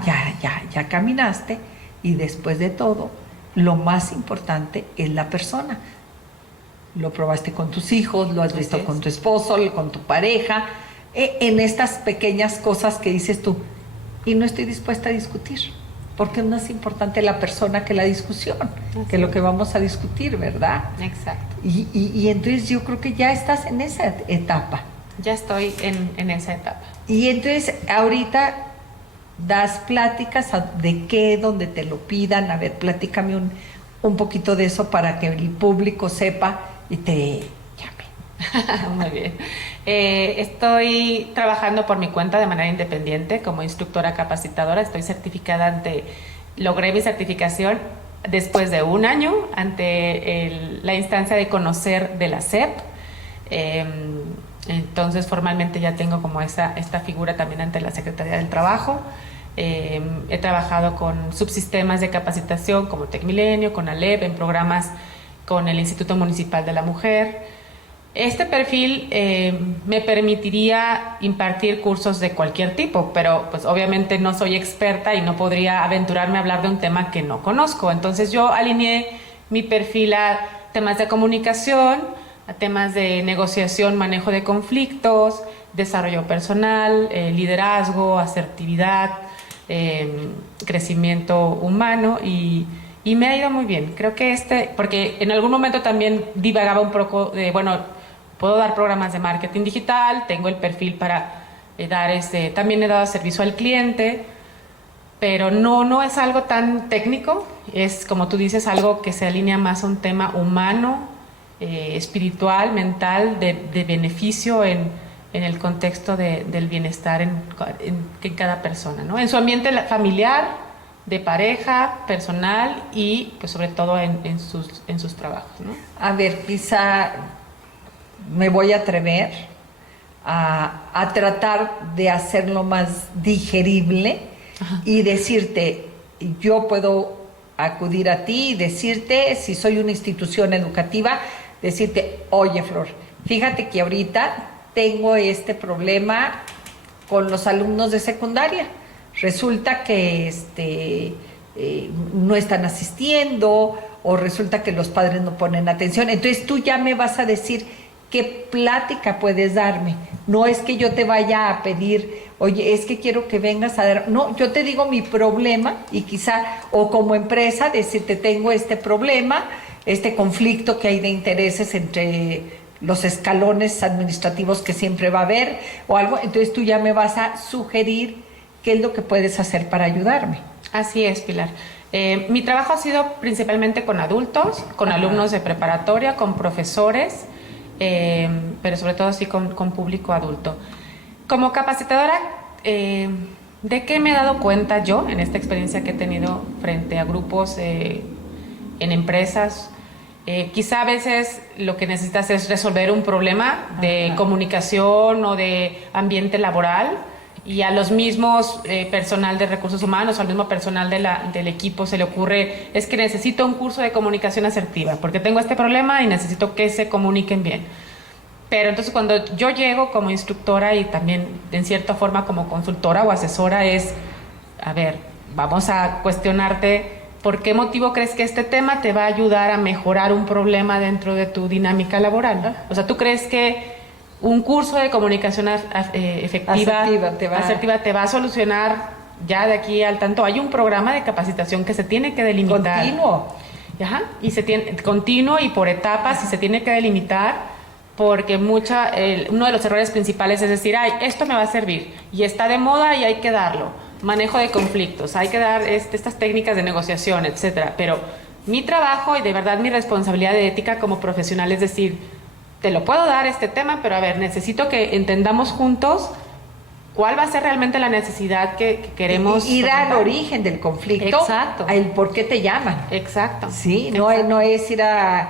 caminaste, y después de todo, lo más importante es la persona. Lo probaste con tus hijos, lo has visto con tu esposo, con tu pareja, en estas pequeñas cosas que dices tú, y no estoy dispuesta a discutir, porque es más importante la persona que la discusión, que lo que vamos a discutir, ¿verdad? Exacto. Y entonces yo creo que ya estás en esa etapa. Ya estoy en esa etapa. Y entonces ahorita das pláticas de qué, donde te lo pidan. A ver, platícame un poquito de eso para que el público sepa y te llame. Muy bien. Estoy trabajando por mi cuenta de manera independiente como instructora capacitadora. Estoy certificada logré mi certificación después de 1 año ante la instancia de conocer de la SEP. Entonces formalmente ya tengo como esta figura también ante la Secretaría del Trabajo. He trabajado con subsistemas de capacitación como Tecmilenio, con ALEP, en programas con el Instituto Municipal de la Mujer. Este perfil me permitiría impartir cursos de cualquier tipo, pero pues obviamente no soy experta y no podría aventurarme a hablar de un tema que no conozco. Entonces yo alineé mi perfil a temas de comunicación, a temas de negociación, manejo de conflictos, desarrollo personal, liderazgo, asertividad, crecimiento humano y me ha ido muy bien. Creo que porque en algún momento también divagaba un poco de, bueno, puedo dar programas de marketing digital, tengo el perfil para también he dado servicio al cliente, pero no es algo tan técnico, es como tú dices, algo que se alinea más a un tema humano, espiritual, mental, de beneficio en el contexto del bienestar en cada persona, ¿no? En su ambiente familiar, de pareja, personal y pues sobre todo en sus trabajos, ¿no? A ver, quizá me voy a atrever a tratar de hacerlo más digerible. Ajá. Y decirte, yo puedo acudir a ti y decirte, si soy una institución educativa, decirte, oye Flor, fíjate que ahorita tengo este problema con los alumnos de secundaria. Resulta que no están asistiendo, o resulta que los padres no ponen atención. Entonces tú ya me vas a decir qué plática puedes darme. No es que yo te vaya a pedir, oye, es que quiero que vengas a dar. No, yo te digo mi problema y quizá, o como empresa, decirte, tengo este problema, este conflicto que hay de intereses entre los escalones administrativos que siempre va a haber o algo. Entonces tú ya me vas a sugerir qué es lo que puedes hacer para ayudarme. Así es, Pilar. Mi trabajo ha sido principalmente con adultos, con alumnos de preparatoria, con profesores, pero sobre todo sí con público adulto. Como capacitadora, ¿de qué me he dado cuenta yo en esta experiencia que he tenido frente a grupos en empresas? Quizá a veces lo que necesitas es resolver un problema de comunicación o de ambiente laboral, y a los mismos personal de recursos humanos, al mismo personal del equipo se le ocurre, es que necesito un curso de comunicación asertiva porque tengo este problema y necesito que se comuniquen bien. Pero entonces cuando yo llego como instructora y también en cierta forma como consultora o asesora es, a ver, vamos a cuestionarte por qué motivo crees que este tema te va a ayudar a mejorar un problema dentro de tu dinámica laboral. O sea, ¿tú crees que un curso de comunicación asertiva te va a solucionar ya de aquí al tanto? Hay un programa de capacitación que se tiene que delimitar. Continuo. Ajá, continuo y por etapas, y se tiene que delimitar, porque uno de los errores principales es decir, esto me va a servir y está de moda y hay que darlo. Manejo de conflictos, hay que dar estas técnicas de negociación, etcétera. Pero mi trabajo y de verdad mi responsabilidad de ética como profesional es decir, te lo puedo dar este tema, pero a ver, necesito que entendamos juntos cuál va a ser realmente la necesidad que queremos. Ir al origen del conflicto. Exacto. El por qué te llaman. Exacto. Sí, exacto. No es ir a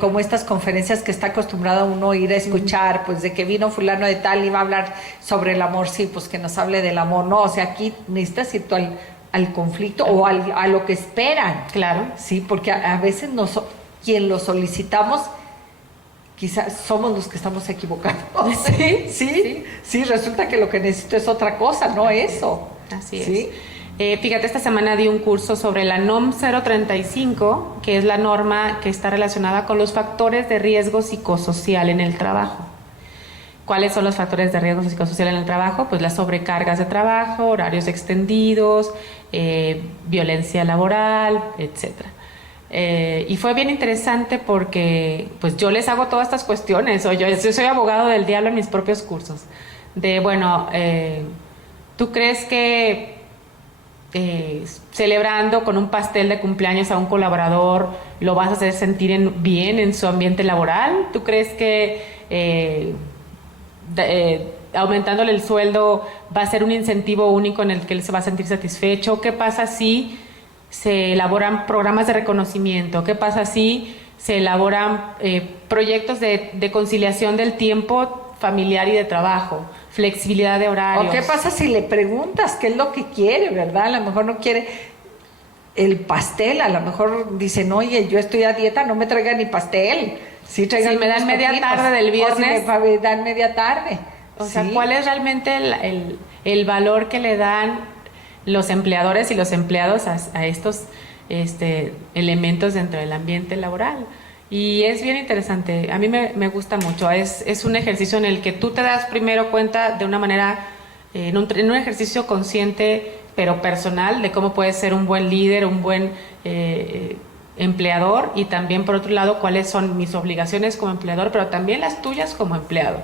como estas conferencias que está acostumbrado uno a ir a escuchar, pues de que vino fulano de tal y va a hablar sobre el amor, sí, pues que nos hable del amor, no, o sea, aquí necesitas ir tú al conflicto o a lo que esperan. Claro. Sí, porque a veces quien lo solicitamos, quizás somos los que estamos equivocados. Sí, resulta que lo que necesito es otra cosa, no eso. Así ¿sí? es. Fíjate, esta semana di un curso sobre la NOM 035, que es la norma que está relacionada con los factores de riesgo psicosocial en el trabajo. ¿Cuáles son los factores de riesgo psicosocial en el trabajo? Pues las sobrecargas de trabajo, horarios extendidos, violencia laboral, etcétera. Y fue bien interesante porque pues yo les hago todas estas cuestiones, yo soy abogado del diablo en mis propios cursos, de bueno, ¿tú crees que celebrando con un pastel de cumpleaños a un colaborador lo vas a hacer sentir bien en su ambiente laboral? ¿Tú crees que aumentándole el sueldo va a ser un incentivo único en el que él se va a sentir satisfecho? ¿Qué pasa si se elaboran programas de reconocimiento? ¿Qué pasa si se elaboran proyectos de conciliación del tiempo familiar y de trabajo? Flexibilidad de horarios. ¿O qué pasa si le preguntas qué es lo que quiere, verdad? A lo mejor no quiere el pastel, a lo mejor dicen, oye, yo estoy a dieta, no me traigan ni pastel. Sí, traigan si me dan media tarde del viernes. O si me dan media tarde. O sea, ¿cuál es realmente el valor que le dan los empleadores y los empleados a estos elementos dentro del ambiente laboral? Y es bien interesante, a mí me gusta mucho, es un ejercicio en el que tú te das primero cuenta de una manera, en un ejercicio consciente pero personal, de cómo puedes ser un buen líder, un buen empleador, y también por otro lado cuáles son mis obligaciones como empleador, pero también las tuyas como empleado.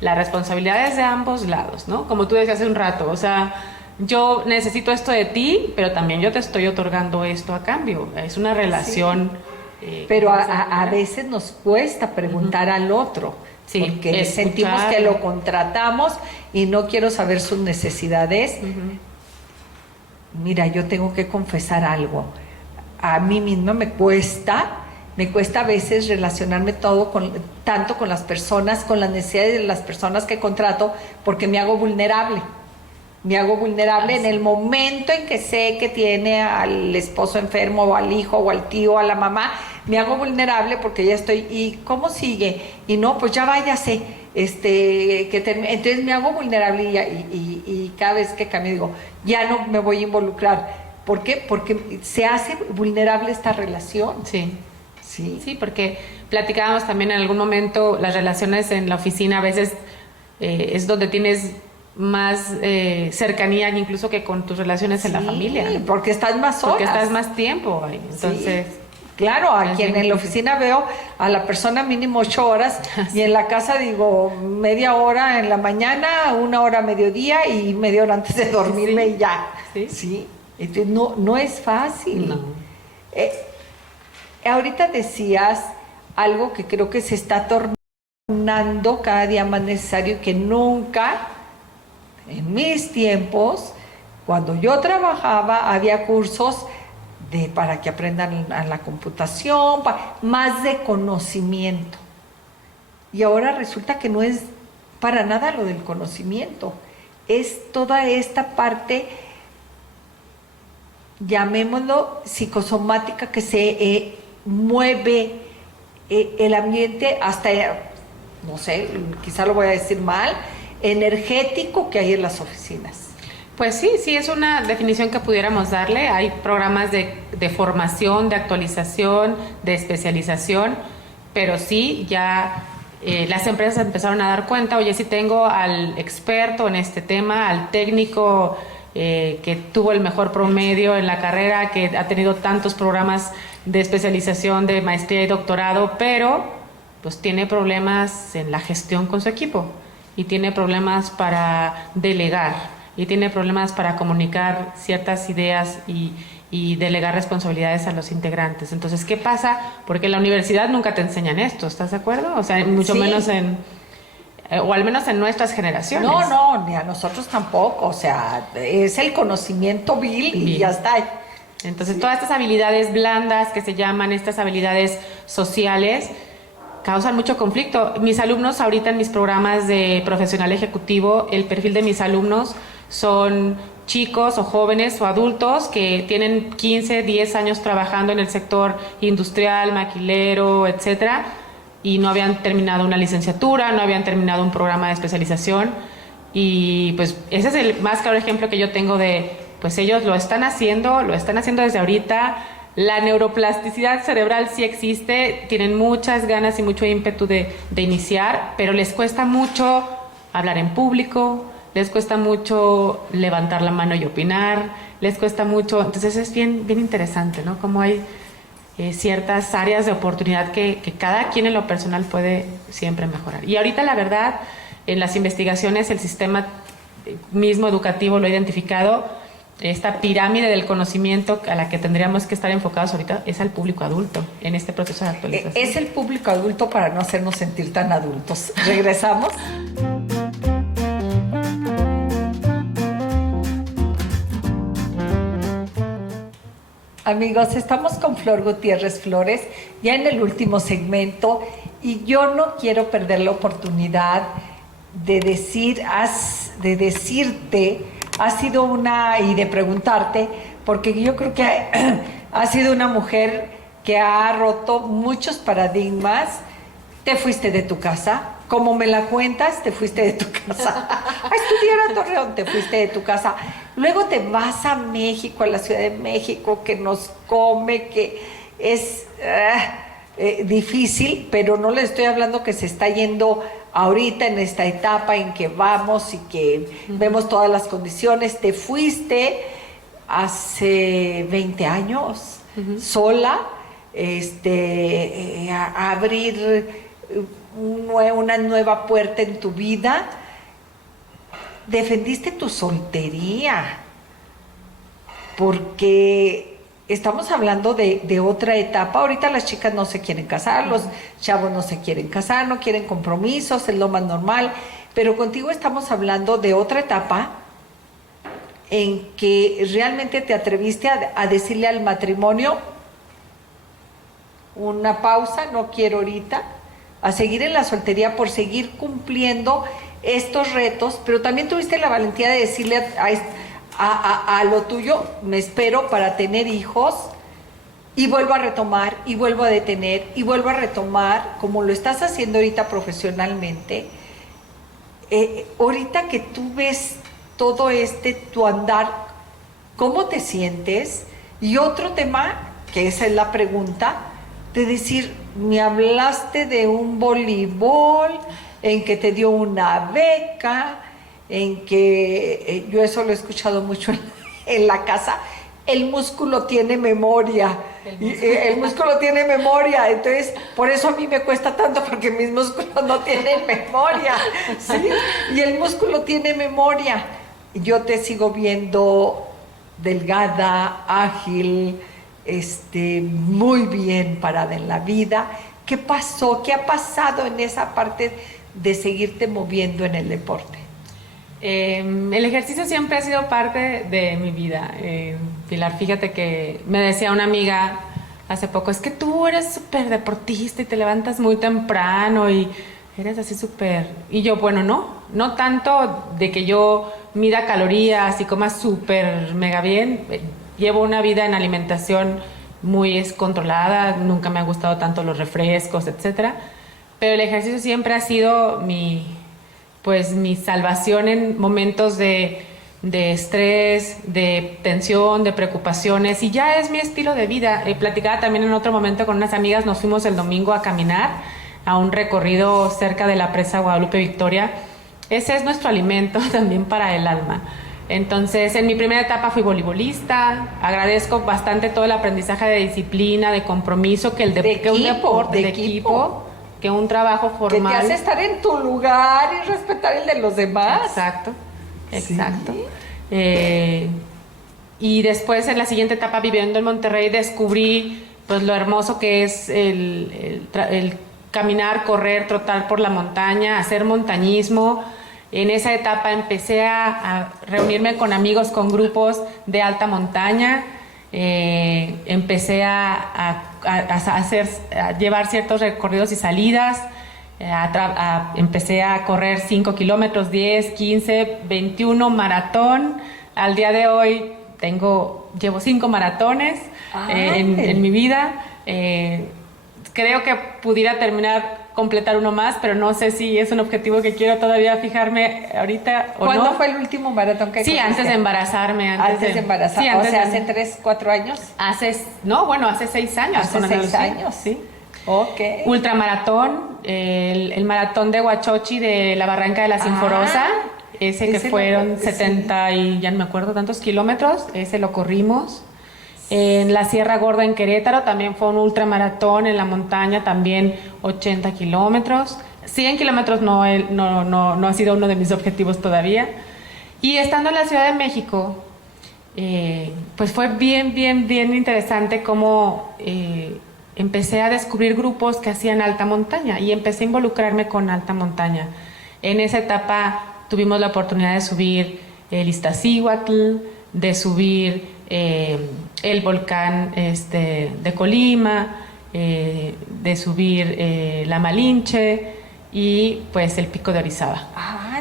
Las responsabilidades de ambos lados, ¿no? Como tú decías hace un rato, o sea, yo necesito esto de ti, pero también yo te estoy otorgando esto a cambio. Es una relación. Sí. Pero a veces nos cuesta preguntar al otro, sí, porque sentimos que lo contratamos y no quiero saber sus necesidades. Mira, yo tengo que confesar algo. A mí misma me cuesta a veces relacionarme tanto con las personas, con las necesidades de las personas que contrato, porque me hago vulnerable. Me hago vulnerable en el momento en que sé que tiene al esposo enfermo, o al hijo, o al tío, o a la mamá. Me hago vulnerable porque ya estoy, ¿y cómo sigue? Y no, pues ya váyase. Entonces me hago vulnerable y cada vez que cambio digo, ya no me voy a involucrar. ¿Por qué? Porque se hace vulnerable esta relación. Sí. Sí. Sí, porque platicábamos también en algún momento, las relaciones en la oficina a veces es donde tienes más cercanía incluso que con tus relaciones en la familia. Sí, porque estás más horas. Porque estás más tiempo ahí. Entonces, sí. Claro, a quien en la oficina veo a la persona mínimo 8 horas y en la casa digo media hora en la mañana, 1 hora a mediodía y media hora antes de dormirme y ya. Sí. Entonces, no es fácil. No. Ahorita decías algo que creo que se está tornando cada día más necesario y que nunca, en mis tiempos, cuando yo trabajaba, había cursos para que aprendan a la computación, más de conocimiento. Y ahora resulta que no es para nada lo del conocimiento, es toda esta parte, llamémoslo psicosomática, que se mueve el ambiente hasta, no sé, quizá lo voy a decir mal, energético que hay en las oficinas. Pues sí, es una definición que pudiéramos darle. Hay programas de formación, de actualización, de especialización, pero sí, ya las empresas empezaron a dar cuenta, oye, si tengo al experto en este tema, al técnico que tuvo el mejor promedio en la carrera, que ha tenido tantos programas de especialización, de maestría y doctorado, pero pues tiene problemas en la gestión con su equipo y tiene problemas para delegar y tiene problemas para comunicar ciertas ideas y delegar responsabilidades a los integrantes. Entonces, ¿qué pasa? Porque en la universidad nunca te enseñan esto, ¿estás de acuerdo? O sea, mucho menos o al menos en nuestras generaciones. No, ni a nosotros tampoco. O sea, es el conocimiento vil y ya está. Entonces, todas estas habilidades blandas que se llaman, estas habilidades sociales, causan mucho conflicto. Mis alumnos ahorita en mis programas de profesional ejecutivo, el perfil de mis alumnos son chicos o jóvenes o adultos que tienen 15, 10 años trabajando en el sector industrial, maquilero, etcétera, y no habían terminado una licenciatura, no habían terminado un programa de especialización. Y pues ese es el más claro ejemplo que yo tengo de, pues ellos lo están haciendo desde ahorita. La neuroplasticidad cerebral sí existe, tienen muchas ganas y mucho ímpetu de iniciar, pero les cuesta mucho hablar en público, les cuesta mucho levantar la mano y opinar, les cuesta mucho. Entonces es bien interesante, ¿no? Como hay ciertas áreas de oportunidad que cada quien en lo personal puede siempre mejorar. Y ahorita la verdad, en las investigaciones, el sistema mismo educativo lo ha identificado. Esta pirámide del conocimiento a la que tendríamos que estar enfocados ahorita es al público adulto en este proceso de actualización. Es el público adulto para no hacernos sentir tan adultos. ¿Regresamos? Amigos, estamos con Flor Gutiérrez Flores, ya en el último segmento, y yo no quiero perder la oportunidad de decirte, y de preguntarte, porque yo creo que has sido una mujer que ha roto muchos paradigmas. Te fuiste de tu casa, como me la cuentas, te fuiste de tu casa a estudiar a Torreón, te fuiste de tu casa, luego te vas a México, a la Ciudad de México, que nos come, que es difícil, pero no le estoy hablando que se está yendo ahorita en esta etapa en que vamos y que vemos todas las condiciones. Te fuiste hace 20 años sola, a abrir una nueva puerta en tu vida. Defendiste tu soltería, porque estamos hablando de otra etapa. Ahorita las chicas no se quieren casar, los chavos no se quieren casar, no quieren compromisos, es lo más normal, pero contigo estamos hablando de otra etapa en que realmente te atreviste a decirle al matrimonio: una pausa, no quiero ahorita, a seguir en la soltería por seguir cumpliendo estos retos, pero también tuviste la valentía de decirle a lo tuyo: me espero para tener hijos, y vuelvo a retomar, y vuelvo a detener, y vuelvo a retomar, como lo estás haciendo ahorita profesionalmente. Ahorita que tú ves todo tu andar, ¿cómo te sientes? Y otro tema, que esa es la pregunta, de decir: me hablaste de un voleibol, en que te dio una beca, en que yo eso lo he escuchado mucho en la casa. El músculo tiene memoria. El músculo tiene memoria. Entonces, por eso a mí me cuesta tanto, porque mis músculos no tienen memoria. ¿Sí? Y el músculo tiene memoria. Yo te sigo viendo delgada, ágil, muy bien parada en la vida. ¿Qué pasó? ¿Qué ha pasado en esa parte de seguirte moviendo en el deporte? El ejercicio siempre ha sido parte de mi vida. Pilar, fíjate que me decía una amiga hace poco: es que tú eres súper deportista y te levantas muy temprano y eres así súper... Y yo, bueno, no tanto de que yo mida calorías y coma súper mega bien. Llevo una vida en alimentación muy controlada, nunca me han gustado tanto los refrescos, etcétera. Pero el ejercicio siempre ha sido mi salvación en momentos de estrés, de tensión, de preocupaciones, y ya es mi estilo de vida. Platicaba también en otro momento con unas amigas, nos fuimos el domingo a caminar a un recorrido cerca de la presa Guadalupe Victoria. Ese es nuestro alimento también para el alma. Entonces, en mi primera etapa fui voleibolista. Agradezco bastante todo el aprendizaje de disciplina, de compromiso, que un deporte de equipo, que un trabajo formal. Que te hace estar en tu lugar y respetar el de los demás. Exacto. ¿Sí? Y después, en la siguiente etapa, viviendo en Monterrey, descubrí pues lo hermoso que es el caminar, correr, trotar por la montaña, hacer montañismo. En esa etapa empecé a reunirme con amigos, con grupos de alta montaña. Empecé a a llevar ciertos recorridos y salidas. Empecé a correr 5 kilómetros, 10, 15, 21, maratón. Al día de hoy llevo 5 maratones en mi vida. Creo que pudiera completar uno más, pero no sé si es un objetivo que quiero todavía fijarme ahorita o no. ¿Cuándo fue el último maratón que Sí, antes de embarazarme. Antes de embarazarme, sí, o sea, ¿hace 3, 4 años? Hace 6 años. Hace 6 años. Sí. Ok. Ultramaratón, el maratón de Huachochi de la Barranca de la Sinforosa, ese que fueron 70 y ya no me acuerdo tantos kilómetros, ese lo corrimos. En la Sierra Gorda en Querétaro también fue un ultramaratón, en la montaña también 80 kilómetros. 100 kilómetros no ha sido uno de mis objetivos todavía. Y estando en la Ciudad de México, pues fue bien interesante cómo empecé a descubrir grupos que hacían alta montaña y empecé a involucrarme con alta montaña. En esa etapa tuvimos la oportunidad de subir el Iztaccíhuatl, de subir el volcán de Colima, de subir la Malinche y pues el Pico de Orizaba,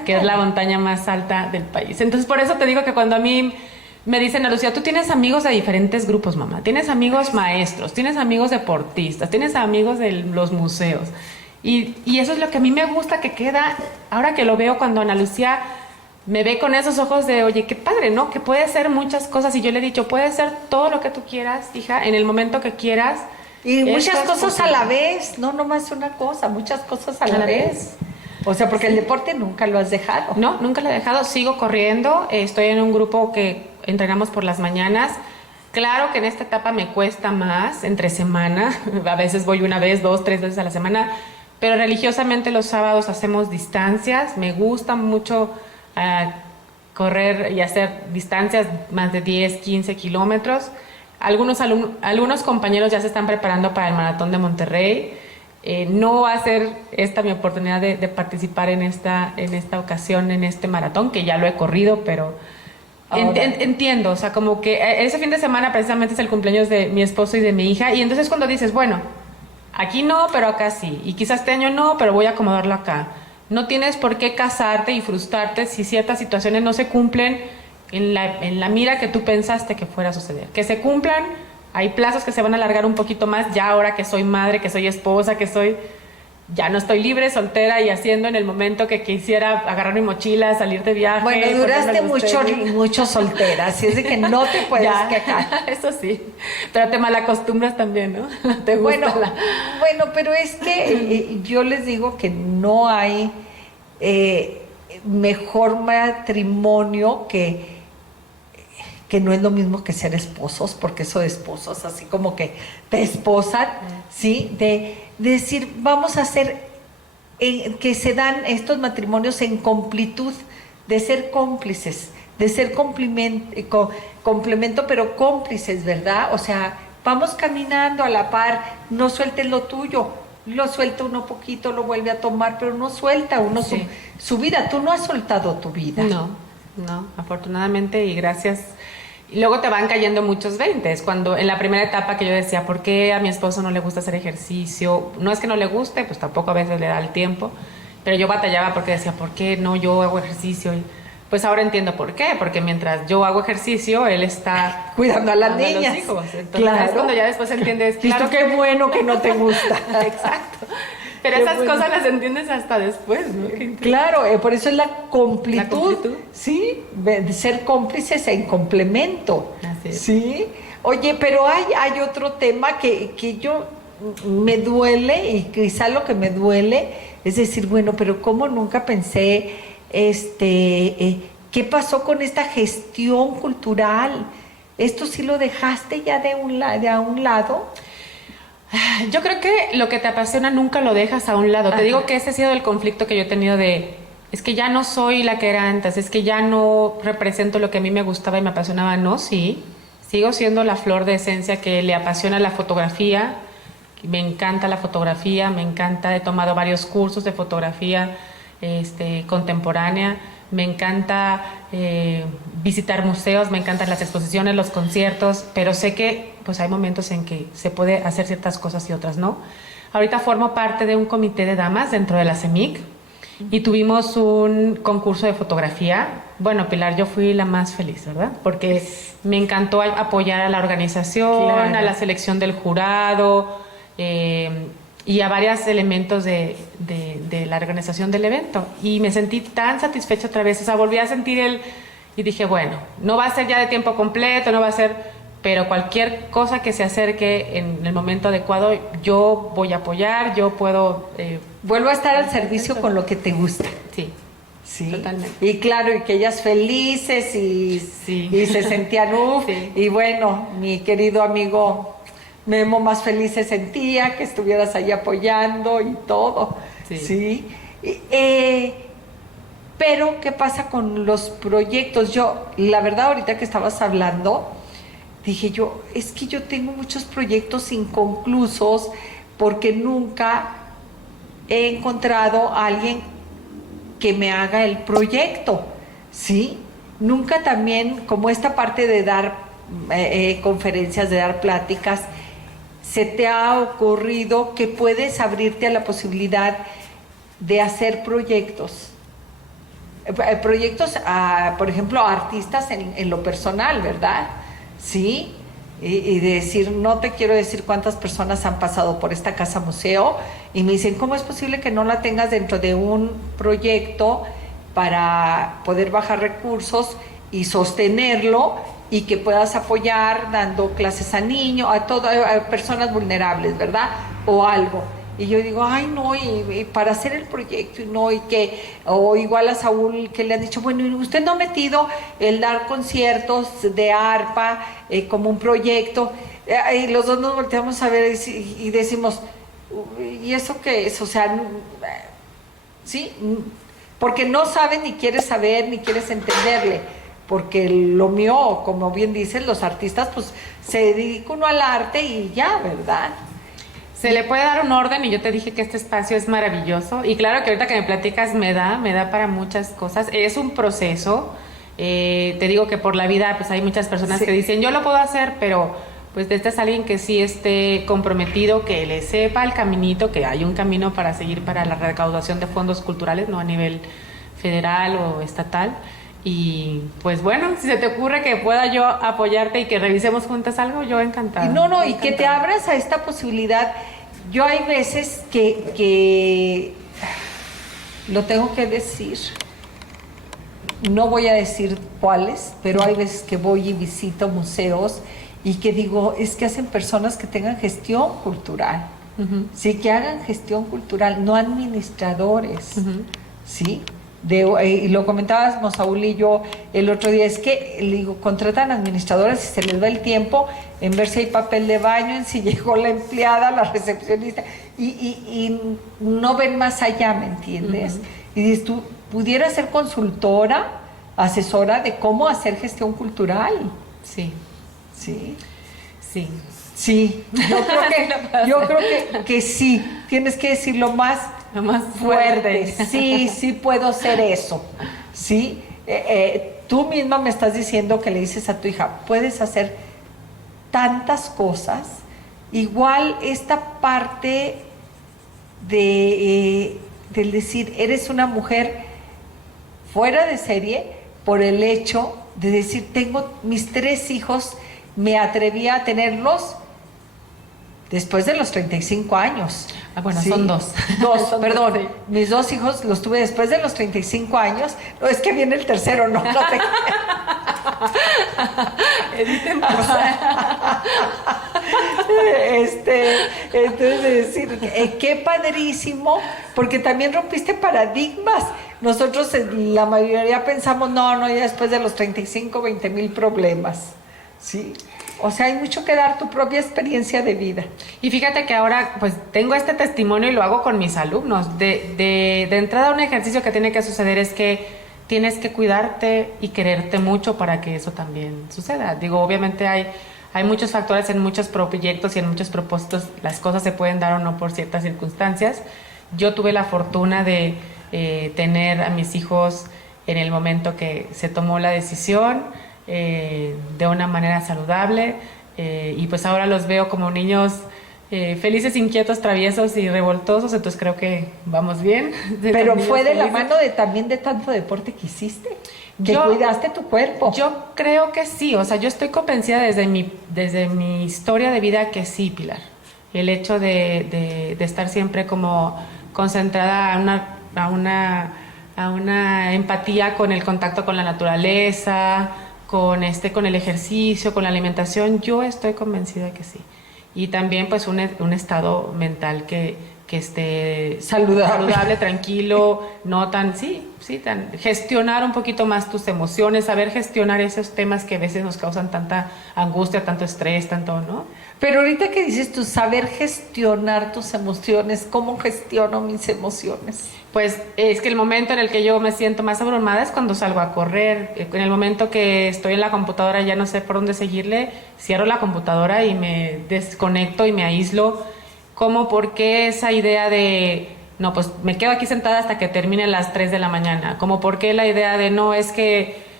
que es la montaña más alta del país. Entonces por eso te digo que cuando a mí me dicen, Lucía, tú tienes amigos de diferentes grupos, mamá, tienes amigos maestros, tienes amigos deportistas, tienes amigos de los museos, y eso es lo que a mí me gusta que queda, ahora que lo veo cuando Ana Lucía me ve con esos ojos de, oye, qué padre, ¿no? Que puede ser muchas cosas. Y yo le he dicho, puedes ser todo lo que tú quieras, hija, en el momento que quieras. Y muchas cosas a la vez, no nomás una cosa, muchas cosas a la vez. O sea, porque el deporte nunca lo has dejado. No, nunca lo he dejado. Sigo corriendo. Estoy en un grupo que entrenamos por las mañanas. Claro que en esta etapa me cuesta más, entre semana. A veces voy 1 vez, 2, 3 veces a la semana. Pero religiosamente los sábados hacemos distancias. Me gusta mucho correr y hacer distancias más de 10, 15 kilómetros. Algunos compañeros ya se están preparando para el maratón de Monterrey. No va a ser esta mi oportunidad de participar en esta ocasión, en este maratón, que ya lo he corrido, pero entiendo, o sea, como que ese fin de semana precisamente es el cumpleaños de mi esposo y de mi hija, y entonces cuando dices, bueno, aquí no, pero acá sí, y quizás este año no, pero voy a acomodarlo acá. No tienes por qué casarte y frustrarte si ciertas situaciones no se cumplen en la mira que tú pensaste que fuera a suceder. Que se cumplan, hay plazos que se van a alargar un poquito más, ya ahora que soy madre, que soy esposa, ya no estoy libre, soltera y haciendo en el momento que quisiera agarrar mi mochila, salir de viaje. Bueno, duraste mucho soltera, así es de que no te puedes quejar. Eso sí, pero te malacostumbras también, ¿no? Te gusta bueno, pero es que yo les digo que no hay mejor matrimonio que no es lo mismo que ser esposos, porque eso de esposos, así como que te esposan, ¿sí? De decir, vamos a hacer que se dan estos matrimonios en completud, de ser cómplices, de ser complemento, pero cómplices, ¿verdad? O sea, vamos caminando a la par, no sueltes lo tuyo, lo suelta uno poquito, lo vuelve a tomar, pero no suelta uno su vida. Tú no has soltado tu vida. No, afortunadamente y gracias. Y luego te van cayendo muchos veintes. Cuando en la primera etapa que yo decía, ¿por qué a mi esposo no le gusta hacer ejercicio? No es que no le guste, pues tampoco a veces le da el tiempo, pero yo batallaba porque decía, ¿por qué no yo hago ejercicio? Y pues ahora entiendo por qué, porque mientras yo hago ejercicio, él está cuidando a las niñas. A los hijos. Entonces, claro. Es cuando ya después entiendes, claro, qué bueno que no te gusta. Exacto. Pero esas cosas las entiendes hasta después, ¿no? Claro, por eso es la completud. Sí, de ser cómplices en complemento. Así es. Sí. Oye, pero hay otro tema que yo me duele, y quizá lo que me duele es decir, bueno, pero ¿cómo nunca pensé, qué pasó con esta gestión cultural? ¿Esto sí lo dejaste ya de un lado? Yo creo que lo que te apasiona nunca lo dejas a un lado. Ajá. Te digo que ese ha sido el conflicto que yo he tenido es que ya no soy la que era antes, es que ya no represento lo que a mí me gustaba y me apasionaba. No, sí, sigo siendo la flor de esencia que le apasiona la fotografía. Me encanta la fotografía, me encanta, he tomado varios cursos de fotografía contemporánea. Me encanta visitar museos, me encantan las exposiciones, los conciertos, pero sé que pues hay momentos en que se puede hacer ciertas cosas y otras no. Ahorita formo parte de un comité de damas dentro de la CEMIC y tuvimos un concurso de fotografía. Bueno, Pilar, yo fui la más feliz, ¿verdad? Porque me encantó apoyar a la organización, claro, a la selección del jurado y a varios elementos de la organización del evento. Y me sentí tan satisfecha otra vez, o sea, volví a sentir y dije, bueno, no va a ser ya de tiempo completo, no va a ser, pero cualquier cosa que se acerque en el momento adecuado, yo voy a apoyar, yo puedo... Vuelvo a estar al servicio con lo que te gusta. Sí, sí, totalmente. Y claro, y que ellas felices y se sentían uff. Sí. Y bueno, mi querido amigo Memo más feliz se sentía que estuvieras ahí apoyando y todo. Sí. ¿Sí? Pero, ¿qué pasa con los proyectos? Yo, la verdad, ahorita que estabas hablando, dije yo, es que yo tengo muchos proyectos inconclusos porque nunca he encontrado a alguien que me haga el proyecto, ¿sí? Nunca también, como esta parte de dar conferencias, de dar pláticas, ¿se te ha ocurrido que puedes abrirte a la posibilidad de hacer proyectos? Proyectos, por ejemplo, a artistas en lo personal, ¿verdad? Sí, y decir, no te quiero decir cuántas personas han pasado por esta casa museo y me dicen, ¿cómo es posible que no la tengas dentro de un proyecto para poder bajar recursos y sostenerlo y que puedas apoyar dando clases a niños, a personas vulnerables, ¿verdad? O algo. Y yo digo, ay no, y para hacer el proyecto, y no, o igual a Saúl que le han dicho, bueno, ¿y usted no ha metido el dar conciertos de arpa como un proyecto? Y los dos nos volteamos a ver y decimos, ¿y eso qué es? O sea, ¿sí? Porque no sabes, ni quieres saber, ni quieres entenderle. Porque lo mío, como bien dicen los artistas, pues se dedica uno al arte y ya, ¿verdad? Se le puede dar un orden y yo te dije que este espacio es maravilloso y claro que ahorita que me platicas me da para muchas cosas. Es un proceso, te digo que por la vida pues hay muchas personas que dicen yo lo puedo hacer, pero pues este es alguien que sí esté comprometido, que le sepa el caminito, que hay un camino para seguir para la recaudación de fondos culturales, no a nivel federal o estatal. Y pues bueno, si se te ocurre que pueda yo apoyarte y que revisemos juntas algo, yo encantada. Y que te abras a esta posibilidad. Yo hay veces que lo tengo que decir, no voy a decir cuáles, pero hay veces que voy y visito museos y que digo, es que hacen personas que tengan gestión cultural, sí, que hagan gestión cultural, no administradores, ¿sí? Y lo comentábamos Saúl y yo el otro día, es que le digo, contratan administradoras y se les va el tiempo en ver si hay papel de baño, en si llegó la empleada, la recepcionista, y no ven más allá, ¿me entiendes? Y dices, tú pudieras ser consultora, asesora de cómo hacer gestión cultural. Sí. Sí. Sí. Sí, yo creo que sí, tienes que decirlo más fuerte. Sí puedo ser eso. Sí, tú misma me estás diciendo que le dices a tu hija, puedes hacer tantas cosas. Igual esta parte del decir, eres una mujer fuera de serie por el hecho de decir, tengo mis 3 hijos, me atreví a tenerlos después de los 35 años. Ah, bueno, ¿sí? Son 2. 2, perdón. Sí. Mis 2 hijos los tuve después de los 35 años. No, es que viene el tercero, no te... Editen, entonces, decir, qué padrísimo, porque también rompiste paradigmas. Nosotros, la mayoría pensamos, no, ya después de los 35, 20,000 problemas. Sí. O sea, hay mucho que dar, tu propia experiencia de vida. Y fíjate que ahora pues tengo este testimonio y lo hago con mis alumnos. De entrada, un ejercicio que tiene que suceder es que tienes que cuidarte y quererte mucho para que eso también suceda. Digo, obviamente hay muchos factores en muchos proyectos y en muchos propósitos. Las cosas se pueden dar o no por ciertas circunstancias. Yo tuve la fortuna de tener a mis hijos en el momento que se tomó la decisión, de una manera saludable, y pues ahora los veo como niños felices, inquietos, traviesos y revoltosos, entonces creo que vamos bien. Pero fue de la mano también de tanto deporte que hiciste, que cuidaste tu cuerpo. Yo creo que sí, o sea, yo estoy convencida desde mi historia de vida que sí, Pilar. El hecho de estar siempre como concentrada a una empatía con el contacto con la naturaleza, con el ejercicio, con la alimentación, yo estoy convencida que sí. Y también pues un estado mental que esté saludable, tranquilo, no tan, gestionar un poquito más tus emociones, saber gestionar esos temas que a veces nos causan tanta angustia, tanto estrés, tanto, ¿no? Pero ahorita que dices tú, saber gestionar tus emociones, ¿cómo gestiono mis emociones? Pues es que el momento en el que yo me siento más abrumada es cuando salgo a correr. En el momento que estoy en la computadora ya no sé por dónde seguirle, cierro la computadora y me desconecto y me aíslo. ¿Cómo? ¿Por qué esa idea de, no, pues me quedo aquí sentada hasta que termine las 3 de la mañana? ¿Cómo por qué la idea de, no, es que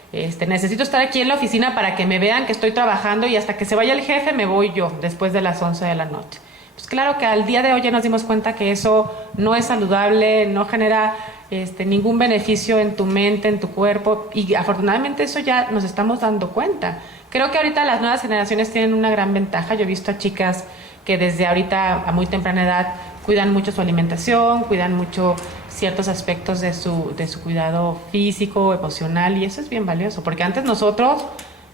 necesito estar aquí en la oficina para que me vean que estoy trabajando y hasta que se vaya el jefe me voy yo después de las 11 de la noche? Pues claro que al día de hoy ya nos dimos cuenta que eso no es saludable, no genera ningún beneficio en tu mente, en tu cuerpo, y afortunadamente eso ya nos estamos dando cuenta. Creo que ahorita las nuevas generaciones tienen una gran ventaja. Yo he visto a chicas que desde ahorita a muy temprana edad cuidan mucho su alimentación, cuidan mucho ciertos aspectos de su cuidado físico, emocional, y eso es bien valioso, porque antes nosotros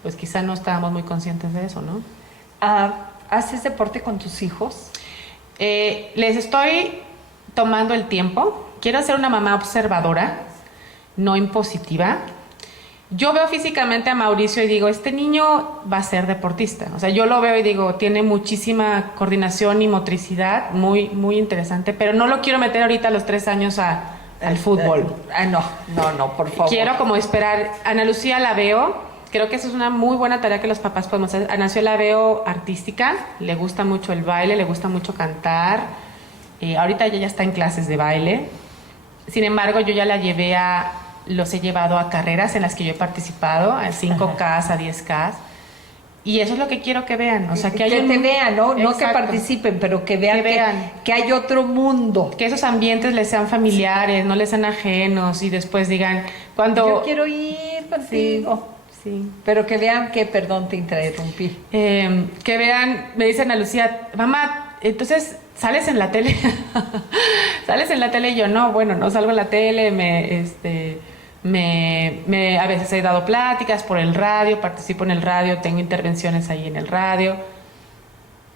pues quizá no estábamos muy conscientes de eso, ¿no? ¿Haces deporte con tus hijos? Les estoy tomando el tiempo. Quiero ser una mamá observadora, no impositiva. Yo veo físicamente a Mauricio y digo, este niño va a ser deportista. O sea, yo lo veo y digo, tiene muchísima coordinación y motricidad, muy, muy interesante, pero no lo quiero meter ahorita a los 3 años al fútbol. No, por favor. Quiero como esperar. Ana Lucía la veo, creo que eso es una muy buena tarea que los papás podemos hacer. Ana Lucía la veo artística, le gusta mucho el baile, le gusta mucho cantar. Ahorita ella ya está en clases de baile. Sin embargo, yo ya los he llevado a carreras en las que yo he participado, a 5K, a 10K. Y eso es lo que quiero que vean. O sea, que te vean, ¿no? No que participen, pero que vean que hay otro mundo. Que esos ambientes les sean familiares, no les sean ajenos, y después digan, yo quiero ir contigo. Sí. Pero que vean que, perdón, te interrumpí. Que vean, me dicen a Lucía, mamá, entonces ¿sales en la tele? ¿Sales en la tele? Y yo, no, bueno, no salgo en la tele, a veces he dado pláticas por el radio, participo en el radio, tengo intervenciones ahí en el radio.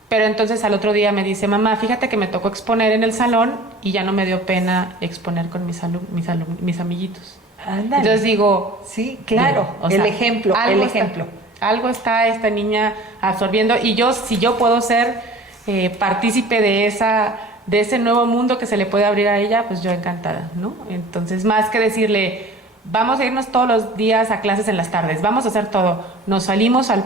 Pero entonces al otro día me dice, mamá, fíjate que me tocó exponer en el salón y ya no me dio pena exponer con mis amiguitos. Ándale. Entonces digo, sí, claro, el ejemplo. Algo está esta niña absorbiendo, y si yo puedo ser partícipe de ese nuevo mundo que se le puede abrir a ella, pues yo encantada, ¿no? Entonces, más que decirle, vamos a irnos todos los días a clases en las tardes, vamos a hacer todo, nos salimos al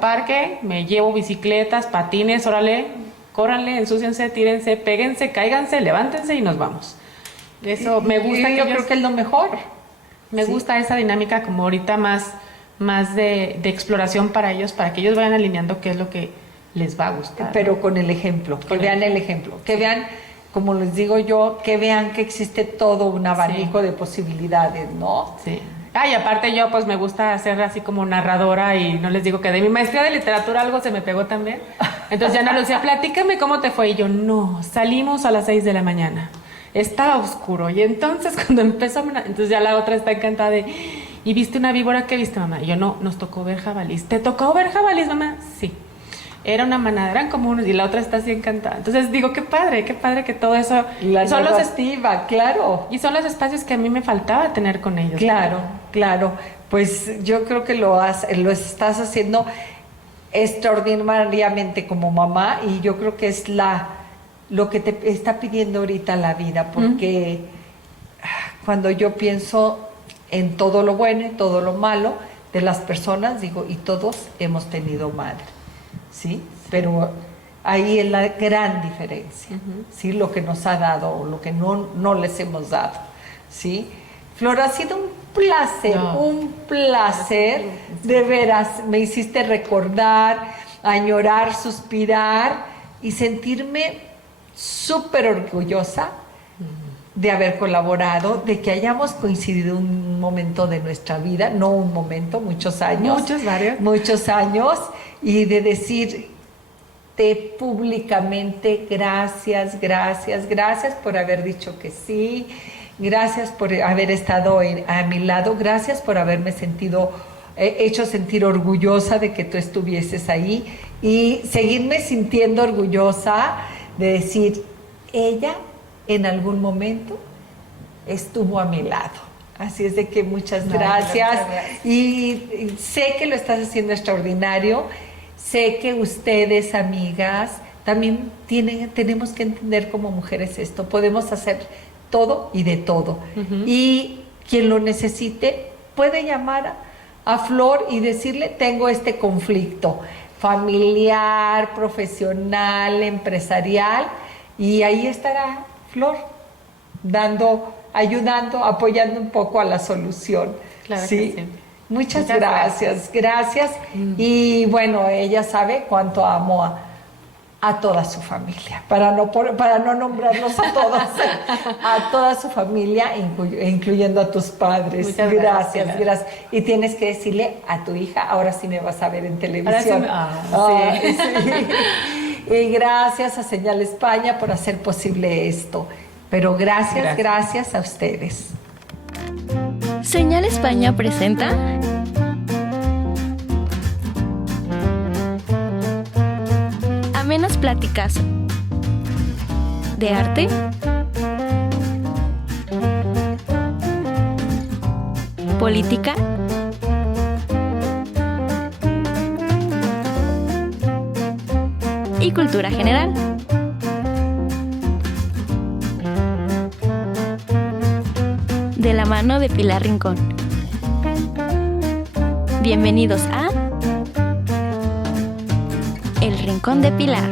parque, me llevo bicicletas, patines, órale, córranle, ensúciense, tírense, péguense, cáiganse, levántense y nos vamos. Eso me gusta. Yo creo que es lo mejor. Me gusta esa dinámica como ahorita más de exploración para ellos, para que ellos vayan alineando qué es lo que les va a gustar. Pero con el ejemplo, que vean el ejemplo, que vean, como les digo yo, que vean que existe todo un abanico de posibilidades, ¿no? Sí. Y aparte yo pues me gusta ser así como narradora, y no les digo que de mi maestría de literatura algo se me pegó también. Entonces ya Ana Lucía, platícame cómo te fue. Y yo, no, salimos a las 6 de la mañana. Estaba oscuro. Y entonces cuando empezó, entonces ya la otra está encantada de, ¿y viste una víbora? ¿Qué viste, mamá? Y yo, no, nos tocó ver jabalís. ¿Te tocó ver jabalís, mamá? Sí. Era una manada, eran como unos, y la otra está así encantada. Entonces digo, qué padre que todo eso. La narrativa, claro. Y son los espacios que a mí me faltaba tener con ellos. Claro. Pues yo creo que lo estás haciendo extraordinariamente como mamá, y yo creo que es lo que te está pidiendo ahorita la vida, porque cuando yo pienso en todo lo bueno y todo lo malo de las personas, digo, y todos hemos tenido madre. ¿Sí? Pero ahí es la gran diferencia, ¿sí? Lo que nos ha dado o lo que no les hemos dado, ¿sí? Flor, ha sido un un placer, de veras, me hiciste recordar, añorar, suspirar y sentirme súper orgullosa de haber colaborado, de que hayamos coincidido un momento de nuestra vida, no un momento, muchos años. Muchos años, y de decirte públicamente gracias por haber dicho que sí, gracias por haber estado a mi lado, gracias por haberme hecho sentir orgullosa de que tú estuvieses ahí y seguirme sintiendo orgullosa de decir, ella en algún momento estuvo a mi lado. Así es de que muchas gracias. Y sé que lo estás haciendo extraordinario. Sé que ustedes, amigas, también tenemos que entender como mujeres esto. Podemos hacer todo y de todo. Y quien lo necesite puede llamar a Flor y decirle, tengo este conflicto familiar, profesional, empresarial, y ahí estará Flor, ayudando, apoyando un poco a la solución. Claro que sí. Muchas gracias. Y bueno, ella sabe cuánto amo a toda su familia, para no nombrarlos a todos, a toda su familia, incluyendo a tus padres. Muchas gracias. Y tienes que decirle a tu hija, ahora sí me vas a ver en televisión. Sí. Y gracias a Señal España por hacer posible esto. Pero gracias a ustedes. Señal España presenta amenas pláticas de arte, política, y cultura general. De la mano de Pilar Rincón. Bienvenidos a El Rincón de Pilar.